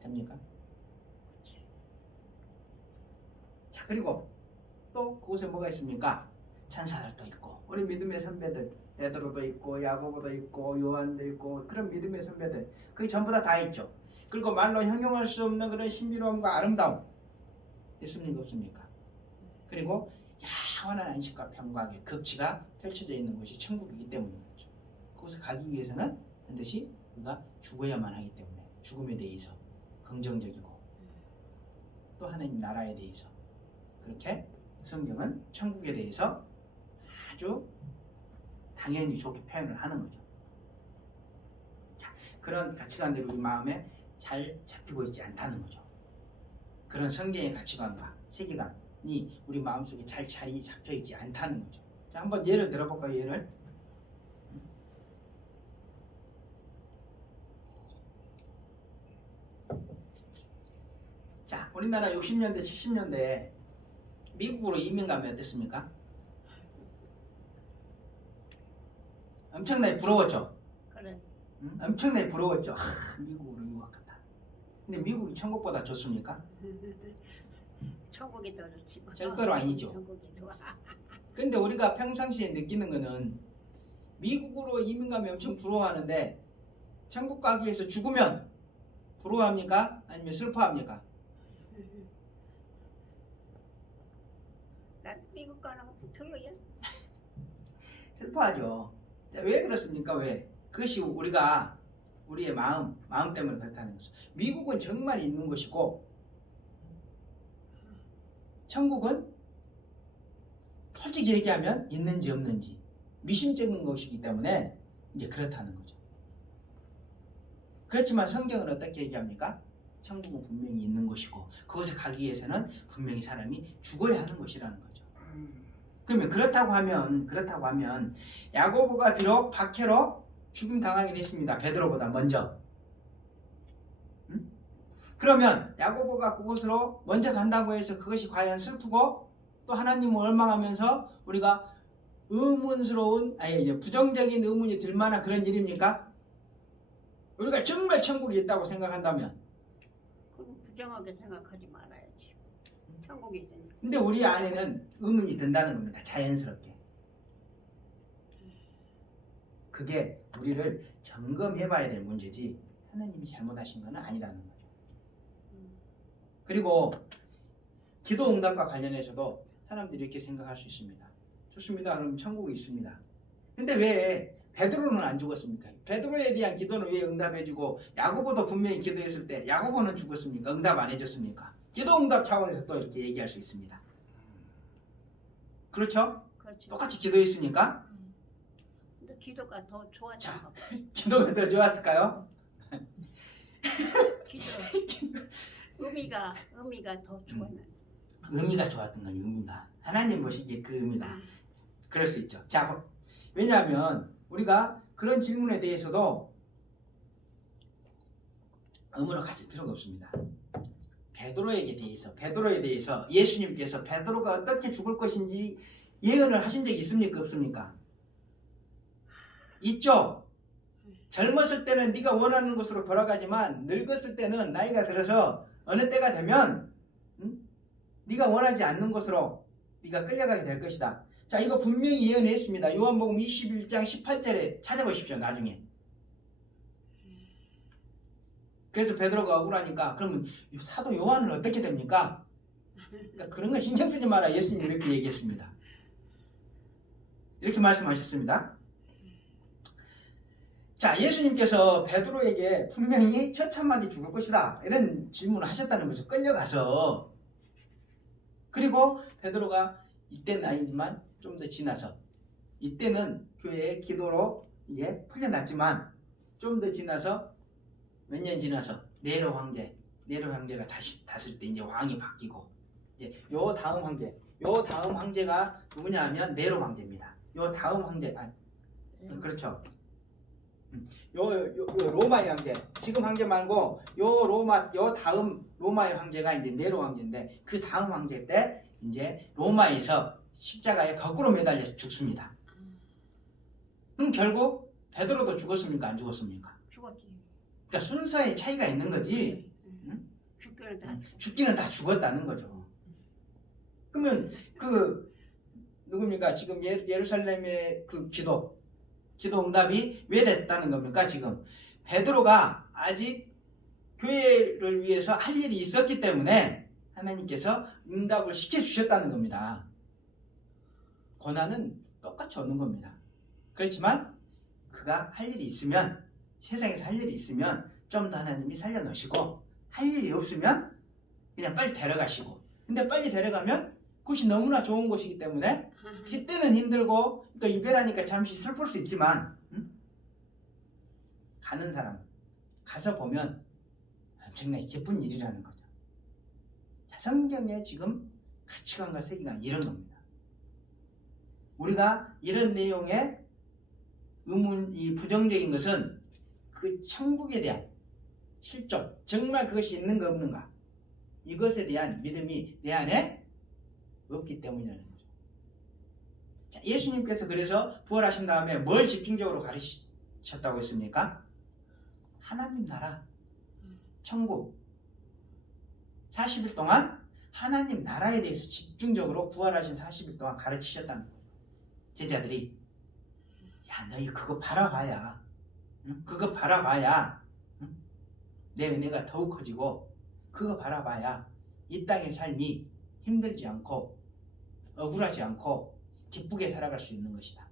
됩니까? 자, 그리고 또 그곳에 뭐가 있습니까? 천사들도 있고 우리 믿음의 선배들 베드로도 있고 야고보도 있고 요한도 있고 그런 믿음의 선배들 그게 전부 다 있죠. 그리고 말로 형용할 수 없는 그런 신비로움과 아름다움 있습니까 없습니까? 그리고 영원한 안식과 평강의 극치가 펼쳐져 있는 곳이 천국이기 때문인 거죠. 그곳에 가기 위해서는 반드시 우리가 죽어야만 하기 때문에 죽음에 대해서 긍정적이고 또 하나님 나라에 대해서 그렇게 성경은 천국에 대해서 아주 당연히 좋게 표현을 하는 거죠. 자, 그런 가치관들이 우리 마음에 잘 잡히고 있지 않다는 거죠. 그런 성경의 가치관과 세계관이 우리 마음속에 잘 자리 잡혀 있지 않다는 거죠. 자, 한번 예를 들어볼까요? 예를. 자, 우리나라 60년대, 70년대에 미국으로 이민 가면 어땠습니까? 엄청나게 부러웠죠? 그래. 응? 엄청나게 부러웠죠? 미국으로 유학 갔다. 근데 미국이 천국보다 좋습니까? 천국이 더 좋지. 절대로 아니죠. 천국이 좋아. 근데 우리가 평상시에 느끼는 거는 미국으로 이민 가면 엄청 부러워하는데 천국 가기 위해서 죽으면 부러워합니까? 아니면 슬퍼합니까? 나도 미국 가는 거 별로야. 슬퍼하죠. 왜 그렇습니까? 왜? 그것이 우리의 마음 때문에 그렇다는 거죠. 미국은 정말 있는 곳이고 천국은 솔직히 얘기하면 있는지 없는지 미심적인 것이기 때문에 이제 그렇다는 거죠. 그렇지만 성경은 어떻게 얘기합니까? 천국은 분명히 있는 곳이고 그곳에 가기 위해서는 분명히 사람이 죽어야 하는 것이라는 거죠. 그러면 그렇다고 하면 야고보가 비록 박해로 죽임 당하긴 했습니다. 베드로보다 먼저. 그러면 야고보가 그곳으로 먼저 간다고 해서 그것이 과연 슬프고 또 하나님을 원망하면서 우리가 부정적인 의문이 들 만한 그런 일입니까? 우리가 정말 천국이 있다고 생각한다면. 그럼 부정하게 생각하지 말아야지. 천국이 있으니까. 근데 우리 안에는 의문이 든다는 겁니다. 자연스럽게. 그게 우리를 점검해 봐야 될 문제지 하나님이 잘못하신 건 아니라는 거죠. 그리고 기도 응답과 관련해서도 사람들이 이렇게 생각할 수 있습니다. 좋습니다. 그럼 천국이 있습니다. 근데 왜 베드로는 안 죽었습니까? 베드로에 대한 기도는 왜 응답해주고 야고보도 분명히 기도했을 때 야고보는 죽었습니까? 응답 안 해줬습니까? 기도 응답 차원에서 또 이렇게 얘기할 수 있습니다. 그렇죠? 그렇지. 똑같이 기도했으니까. 근데 기도가 더 좋아졌나 봐. 기도가 더 좋았을까요? 기도 의미가 더 좋았나. 의미가 좋았던 건 의미가. 하나님 보시기에 그 의미다. 그럴 수 있죠. 자, 왜냐하면 우리가 그런 질문에 대해서도 의문을 가질 필요가 없습니다. 베드로에 대해서 예수님께서 베드로가 어떻게 죽을 것인지 예언을 하신 적이 있습니까? 없습니까? 있죠. 젊었을 때는 네가 원하는 곳으로 돌아가지만 늙었을 때는 나이가 들어서 어느 때가 되면 네가 원하지 않는 곳으로 네가 끌려가게 될 것이다. 자, 이거 분명히 예언했습니다. 요한복음 21장 18절에 찾아보십시오. 나중에. 그래서 베드로가 억울하니까 그러면 사도 요한은 어떻게 됩니까? 그러니까 그런 거 신경 쓰지 마라. 예수님이 이렇게 얘기했습니다. 이렇게 말씀하셨습니다. 자, 예수님께서 베드로에게 분명히 처참하게 죽을 것이다 이런 질문을 하셨다는 거죠. 끌려가서. 그리고 베드로가 이때는 아니지만 좀 더 지나서, 이때는 교회의 기도로 이게 풀려났지만 좀 더 지나서 몇 년 지나서 네로 황제가 다시 다스릴 때 이제 왕이 바뀌고, 이제 요 다음 황제가 누구냐 하면 네로 황제입니다. 요 다음 황제, 그렇죠. 요 로마의 황제, 지금 황제 말고 요 다음 로마의 황제가 이제 네로 황제인데, 그 다음 황제 때 이제 로마에서 십자가에 거꾸로 매달려서 죽습니다. 결국 베드로도 죽었습니까? 안 죽었습니까? 죽었지. 그러니까 순서의 차이가 있는 거지. 죽기는 다 죽었다는 거죠. 그러면 누굽니까? 지금 예루살렘의 그 기도 응답이 왜 됐다는 겁니까? 지금 베드로가 아직 교회를 위해서 할 일이 있었기 때문에 하나님께서 응답을 시켜주셨다는 겁니다. 고난은 똑같이 오는 겁니다. 그렇지만 그가 할 일이 있으면, 세상에서 할 일이 있으면 좀 더 하나님이 살려놓으시고, 할 일이 없으면 그냥 빨리 데려가시고, 근데 빨리 데려가면 그것이 너무나 좋은 곳이기 때문에 그때는 힘들고 또 이별하니까 잠시 슬플 수 있지만 가는 사람 가서 보면 엄청나게 기쁜 일이라는 거죠. 자, 성경의 지금 가치관과 세계관 이런 겁니다. 우리가 이런 내용의 이 부정적인 것은 그 천국에 대한 실존, 정말 그것이 있는가 없는가, 이것에 대한 믿음이 내 안에 없기 때문이라는 거죠. 자, 예수님께서 그래서 부활하신 다음에 뭘 집중적으로 가르치셨다고 했습니까? 하나님 나라, 천국, 40일 동안 하나님 나라에 대해서 집중적으로 부활하신 40일 동안 가르치셨다는 거예요. 제자들이 야 너희 그거 바라봐야 응? 그거 바라봐야 응? 내 은혜가 더욱 커지고 그거 바라봐야 이 땅의 삶이 힘들지 않고 억울하지 않고 기쁘게 살아갈 수 있는 것이다.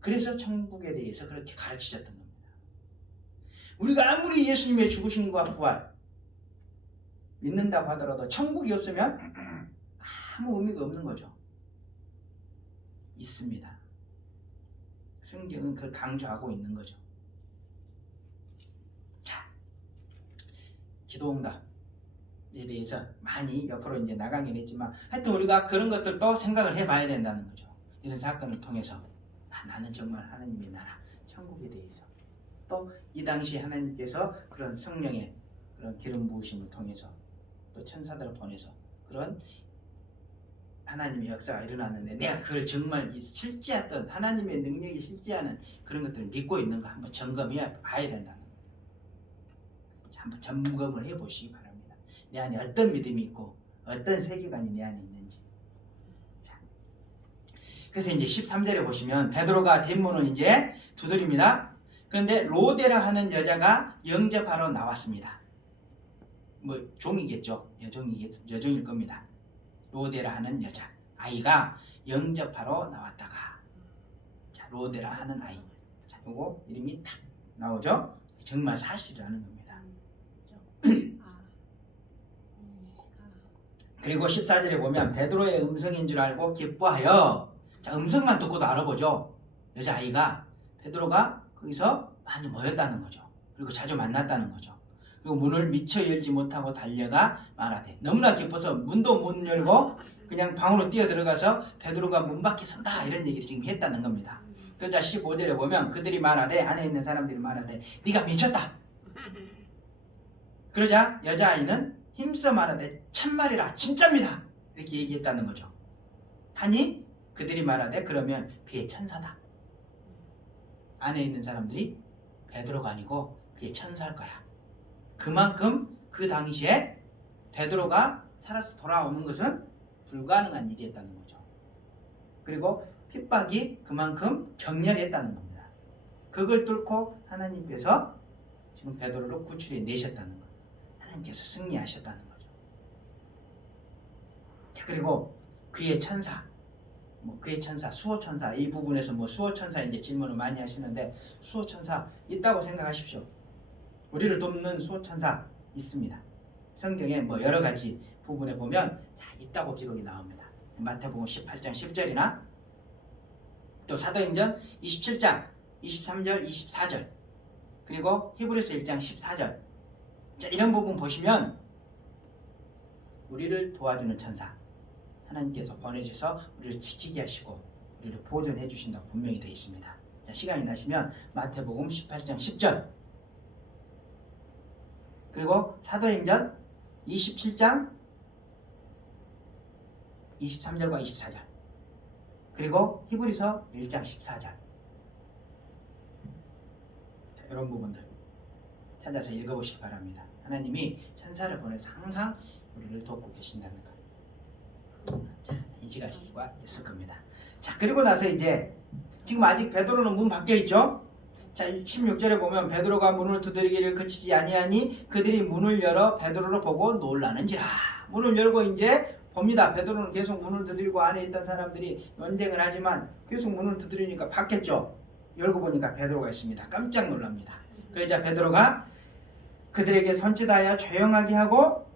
그래서 천국에 대해서 그렇게 가르치셨던 겁니다. 우리가 아무리 예수님의 죽으심과 부활 믿는다고 하더라도 천국이 없으면 아무 의미가 없는 거죠. 있습니다. 성경은 그걸 강조하고 있는 거죠. 자, 기도응답에 대해서 많이 옆으로 이제 나가긴 했지만 하여튼 우리가 그런 것들도 생각을 해봐야 된다는 거죠. 이런 사건을 통해서 나는 정말 하나님의 나라, 천국에 대해서 또 이 당시 하나님께서 그런 성령의 그런 기름 부으심을 통해서 또 천사들을 보내서 그런 하나님의 역사가 일어났는데 내가 그걸 정말 실제했던 하나님의 능력이 실제하는 그런 것들을 믿고 있는가 한번 점검해 봐야 된다는 거예요. 한번 점검을 해보시기 바랍니다. 내 안에 어떤 믿음이 있고 어떤 세계관이 내 안에 있는지. 자, 그래서 이제 13절에 보시면 베드로가 뒷문을 이제 두드립니다. 그런데 로데라 하는 여자가 영접하러 나왔습니다. 뭐 종이겠죠. 여종일 겁니다. 로데라 하는 여자 아이가 영접하러 나왔다가 자 로데라 하는 아이 자 요거 이름이 딱 나오죠. 정말 사실이라는 겁니다. 그리고 14절에 보면 베드로의 음성인 줄 알고 기뻐하여 자 음성만 듣고도 알아보죠. 여자아이가 베드로가 거기서 많이 모였다는 거죠. 그리고 자주 만났다는 거죠. 그리고 문을 미처 열지 못하고 달려가 말하되 너무나 기뻐서 문도 못 열고 그냥 방으로 뛰어 들어가서 베드로가 문 밖에 선다 이런 얘기를 지금 했다는 겁니다. 그러자 15절에 보면 그들이 말하되 안에 있는 사람들이 말하되 네가 미쳤다. 그러자 여자아이는 힘써 말하되 참말이라 진짜입니다. 이렇게 얘기했다는 거죠. 하니 그들이 말하되 그러면 그의 천사다. 안에 있는 사람들이 베드로가 아니고 그의 천사일 거야. 그만큼 그 당시에 베드로가 살아서 돌아오는 것은 불가능한 일이었다는 거죠. 그리고 핍박이 그만큼 격렬했다는 겁니다. 그걸 뚫고 하나님께서 지금 베드로를 구출해 내셨다는 거. 하나님께서 승리하셨다는 거죠. 그리고 그의 천사, 그의 천사, 수호천사 이 부분에서 수호천사 이제 질문을 많이 하시는데 수호천사 있다고 생각하십시오. 우리를 돕는 수호천사 있습니다. 성경에 여러 가지 부분에 보면 있다고 기록이 나옵니다. 마태복음 18장 10절이나 또 사도행전 27장 23절 24절 그리고 히브리서 1장 14절 자, 이런 부분 보시면 우리를 도와주는 천사 하나님께서 보내주셔서 우리를 지키게 하시고 우리를 보존해 주신다고 분명히 되어 있습니다. 자, 시간이 나시면 마태복음 18장 10절 그리고 사도행전 27장 23절과 24절 그리고 히브리서 1장 14절 자, 이런 부분들 찾아서 읽어보시기 바랍니다. 하나님이 천사를 보내서 항상 우리를 돕고 계신다는 것 자, 인식할 수가 있을 겁니다. 자, 그리고 나서 이제 지금 아직 베드로는 문 밖에 있죠. 자, 16절에 보면 베드로가 문을 두드리기를 그치지 아니하니 그들이 문을 열어 베드로를 보고 놀라는지라. 문을 열고 이제 봅니다. 베드로는 계속 문을 두드리고 안에 있던 사람들이 논쟁을 하지만 계속 문을 두드리니까 받겠죠. 열고 보니까 베드로가 있습니다. 깜짝 놀랍니다. 그러자 베드로가 그들에게 손짓하여 조용하게 하고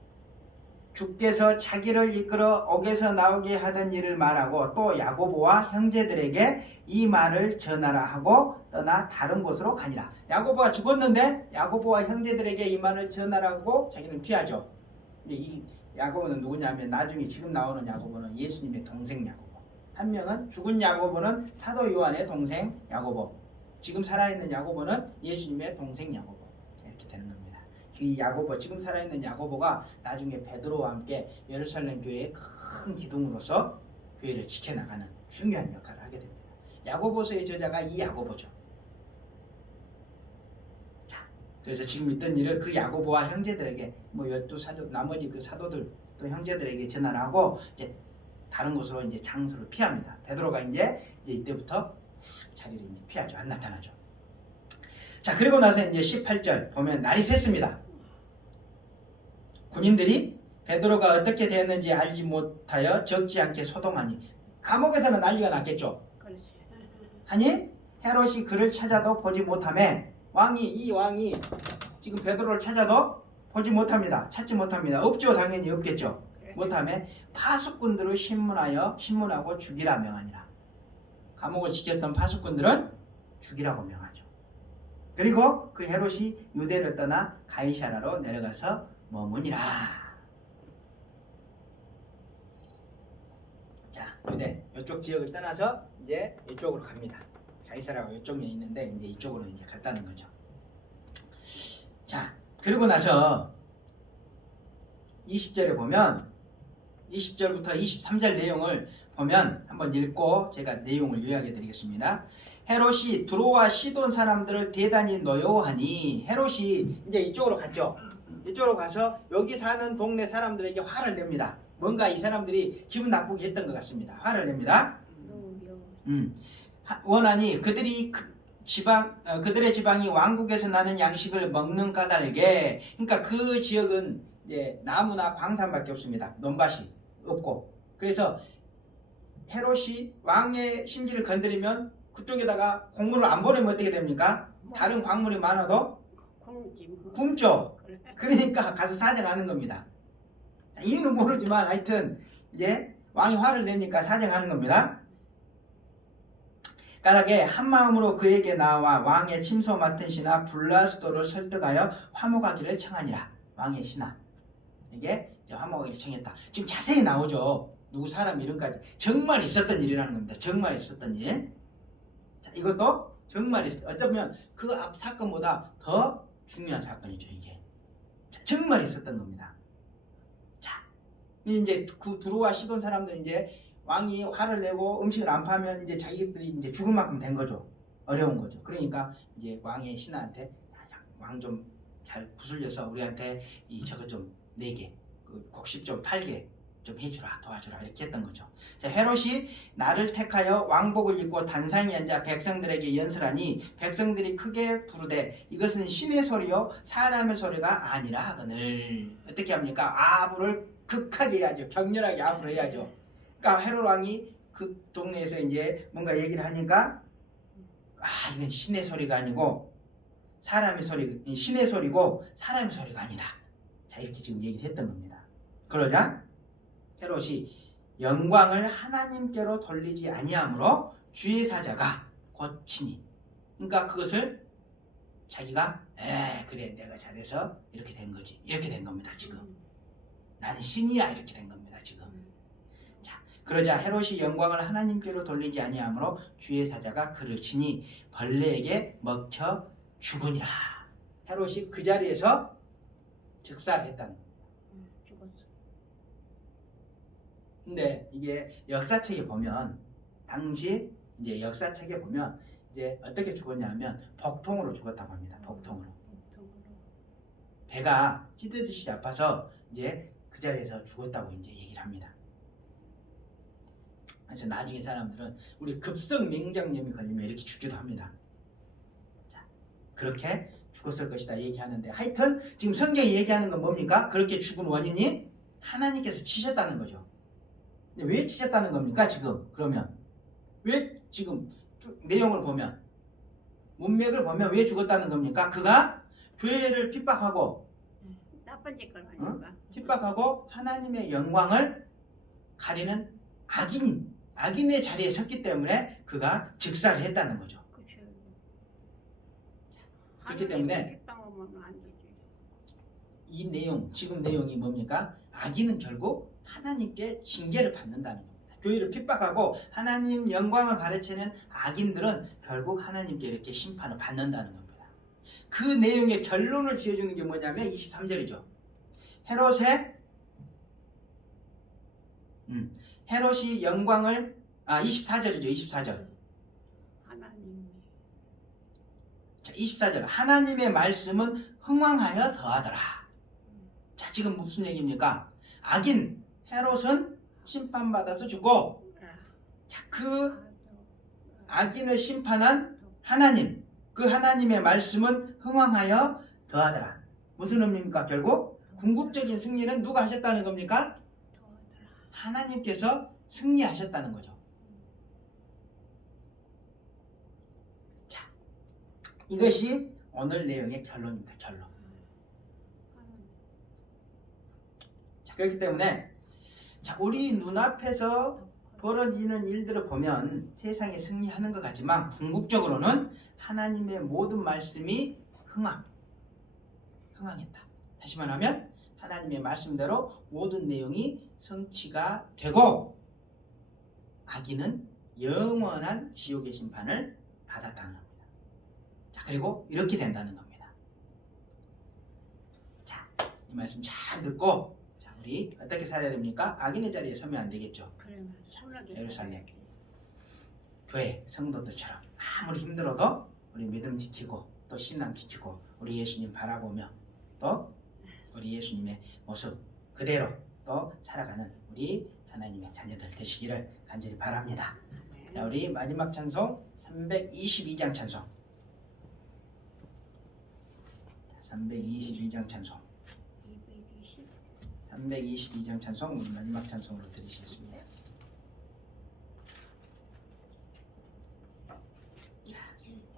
주께서 자기를 이끌어 옥에서 나오게 하던 일을 말하고 또 야고보와 형제들에게 이 말을 전하라 하고 떠나 다른 곳으로 가니라. 야고보가 죽었는데 야고보와 형제들에게 이 말을 전하라고 자기는 피하죠. 이 야고보는 누구냐면 나중에 지금 나오는 야고보는 예수님의 동생 야고보. 한 명은 죽은 야고보는 사도 요한의 동생 야고보. 지금 살아있는 야고보는 예수님의 동생 야고보. 이렇게 되는 겁니다. 이 야고보, 지금 살아있는 야고보가 나중에 베드로와 함께 예루살렘 교회의 큰 기둥으로서 교회를 지켜나가는 중요한 역할을 하게 됩니다. 야고보서의 저자가 이 야고보죠. 자, 그래서 지금 있던 일을 그 야고보와 형제들에게 12사도 나머지 그 사도들 또 형제들에게 전화를 하고 이제 다른 곳으로 이제 장소를 피합니다. 베드로가 이제 이때부터 자리를 이제 피하죠. 안 나타나죠. 자, 그리고 나서 이제 18절 보면 날이 샜습니다. 군인들이 베드로가 어떻게 되었는지 알지 못하여 적지 않게 소동하니, 감옥에서는 난리가 났겠죠. 그렇지. 하니 헤롯이 그를 찾아도 보지 못하며, 이 왕이 지금 베드로를 찾아도 보지 못합니다. 찾지 못합니다. 없죠. 당연히 없겠죠. 그래. 못하며 파수꾼들을 신문하고 죽이라 명하니라. 감옥을 지켰던 파수꾼들은 죽이라고 명하죠. 그리고 그 헤롯이 유대를 떠나 가이사라로 내려가서 머무니라. 자, 유대 이쪽 지역을 떠나서 이제 이쪽으로 갑니다. 가이사라가 이쪽에 있는데 이제 이쪽으로 이제 갔다는 거죠. 자, 그리고 나서 20절에 보면 20절부터 23절 내용을 보면 한번 읽고 제가 내용을 요약해 드리겠습니다. 헤롯이 두로와 시돈 사람들을 대단히 노여워하니, 헤롯이 이제 이쪽으로 갔죠. 이쪽으로 가서 여기 사는 동네 사람들에게 화를 냅니다. 뭔가 이 사람들이 기분 나쁘게 했던 것 같습니다. 화를 냅니다. 원하니 그들이 그들의 지방이 왕국에서 나는 양식을 먹는 까닭에, 그러니까 그 지역은 이제 나무나 광산밖에 없습니다. 논밭이 없고, 그래서 헤롯이 왕의 심기를 건드리면 그쪽에다가 곡물을 안 보내면 어떻게 됩니까? 다른 광물이 많아도 굶죠. 그러니까 가서 사정하는 겁니다. 이유는 모르지만 하여튼 이제 왕이 화를 내니까 사정하는 겁니다. 까닭에 한마음으로 그에게 나와 왕의 침소 맡은 신하 블라스도를 설득하여 화목하기를 청하니라. 왕의 신하 이게 이제 화목하기를 청했다. 지금 자세히 나오죠. 누구 사람 이름까지. 정말 있었던 일이라는 겁니다. 정말 있었던 일. 자, 이것도 정말 어쩌면 그 앞 사건보다 더 중요한 사건이죠. 이게 정말 있었던 겁니다. 자, 이제 그 두루와 시돈 사람들 이제 왕이 화를 내고 음식을 안 파면 이제 자기들이 이제 죽을 만큼 된 거죠. 어려운 거죠. 그러니까 이제 왕의 신하한테 왕 좀 잘 구슬려서 우리한테 저거 좀 4개, 그 곡식 좀 8개 좀 해주라, 도와주라 이렇게 했던 거죠. 자, 헤롯이 나를 택하여 왕복을 입고 단상에 앉아 백성들에게 연설하니 백성들이 크게 부르되 이것은 신의 소리요 사람의 소리가 아니라 하거늘. 어떻게 합니까? 아부를 극하게 해야죠. 격렬하게 아부를 해야죠. 그러니까 헤롯 왕이 그 동네에서 이제 뭔가 얘기를 하니까 이건 신의 소리가 아니고 사람의 소리, 신의 소리고 사람의 소리가 아니다. 자, 이렇게 지금 얘기를 했던 겁니다. 그러자 헤롯이 영광을 하나님께로 돌리지 아니하므로 주의 사자가 곧 친히, 그러니까 그것을 자기가 그래 내가 잘해서 이렇게 된 거지, 이렇게 된 겁니다. 지금 나는 신이야 이렇게 된 겁니다. 지금. 자, 그러자 헤롯이 영광을 하나님께로 돌리지 아니하므로 주의 사자가 그를 치니 벌레에게 먹혀 죽으니라. 헤롯이 그 자리에서 즉사했다는 겁니다. 죽었어. 근데 이게 역사책에 보면 당시 이제 역사책에 보면 이제 어떻게 죽었냐면 복통으로 죽었다고 합니다. 복통으로. 배가 찢어지시 아파서 이제 그 자리에서 죽었다고 이제 얘기를 합니다. 그래서 나중에 사람들은 우리 급성 맹장염이 걸리면 이렇게 죽기도 합니다. 자, 그렇게 죽었을 것이다 얘기하는데 하여튼 지금 성경이 얘기하는 건 뭡니까? 그렇게 죽은 원인이 하나님께서 치셨다는 거죠. 근데 왜 치셨다는 겁니까? 지금 그러면 왜 지금 내용을 보면 문맥을 보면 왜 죽었다는 겁니까? 그가 교회를 핍박하고 나쁜 짓을 하니까. 핍박하고 하나님의 영광을 가리는 악인의 자리에 섰기 때문에 그가 즉사를 했다는 거죠. 그렇죠. 그렇기 때문에 핍박하면 안 되지. 이 내용, 지금 내용이 뭡니까? 악인은 결국 하나님께 징계를 받는다는 겁니다. 교회를 핍박하고 하나님 영광을 가르치는 악인들은 결국 하나님께 이렇게 심판을 받는다는 겁니다. 그 내용의 결론을 지어주는 게 뭐냐면 23절이죠. 헤롯이 영광을 24절이죠. 24절. 하나님. 자, 24절. 하나님의 말씀은 흥왕하여 더하더라. 자, 지금 무슨 얘기입니까? 악인 헤롯은 심판받아서 죽고, 자, 그 악인을 심판한 하나님, 그 하나님의 말씀은 흥왕하여 더하더라. 무슨 의미입니까? 결국 궁극적인 승리는 누가 하셨다는 겁니까? 하나님께서 승리하셨다는 거죠. 자, 이것이 오늘 내용의 결론입니다. 결론. 자, 그렇기 때문에 자, 우리 눈앞에서 벌어지는 일들을 보면 세상에 승리하는 것 같지만 궁극적으로는 하나님의 모든 말씀이 흥왕했다. 다시 말하면 하나님의 말씀대로 모든 내용이 성취가 되고 악인은 영원한 지옥의 심판을 받았다는 겁니다. 자, 그리고 이렇게 된다는 겁니다. 자, 이 말씀 잘 듣고 자, 우리 어떻게 살아야 됩니까? 악인의 자리에 서면 안 되겠죠. 예루살렘 교회 성도들처럼 아무리 힘들어도 우리 믿음 지키고 또 신앙 지키고 우리 예수님 바라보며 또 우리 예수님의 모습 그대로 또 살아가는 우리 하나님의 자녀들 되시기를 간절히 바랍니다. 자, 우리 마지막 찬송 322장 찬송 322장 찬송 322장 찬송 우리 마지막 찬송으로 드리시겠습니다.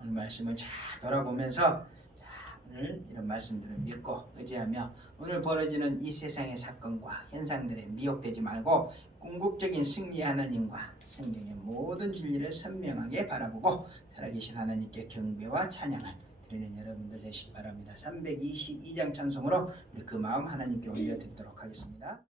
오늘 말씀을 잘 돌아보면서 자, 오늘 이런 말씀들을 믿고 의지하며 오늘 벌어지는 이 세상의 사건과 현상들에 미혹되지 말고 궁극적인 승리 하나님과 성경의 모든 진리를 선명하게 바라보고 살아계신 하나님께 경배와 찬양을 드리는 여러분들 되시기 바랍니다. 322장 찬송으로 우리 그 마음 하나님께 올려드리도록 하겠습니다.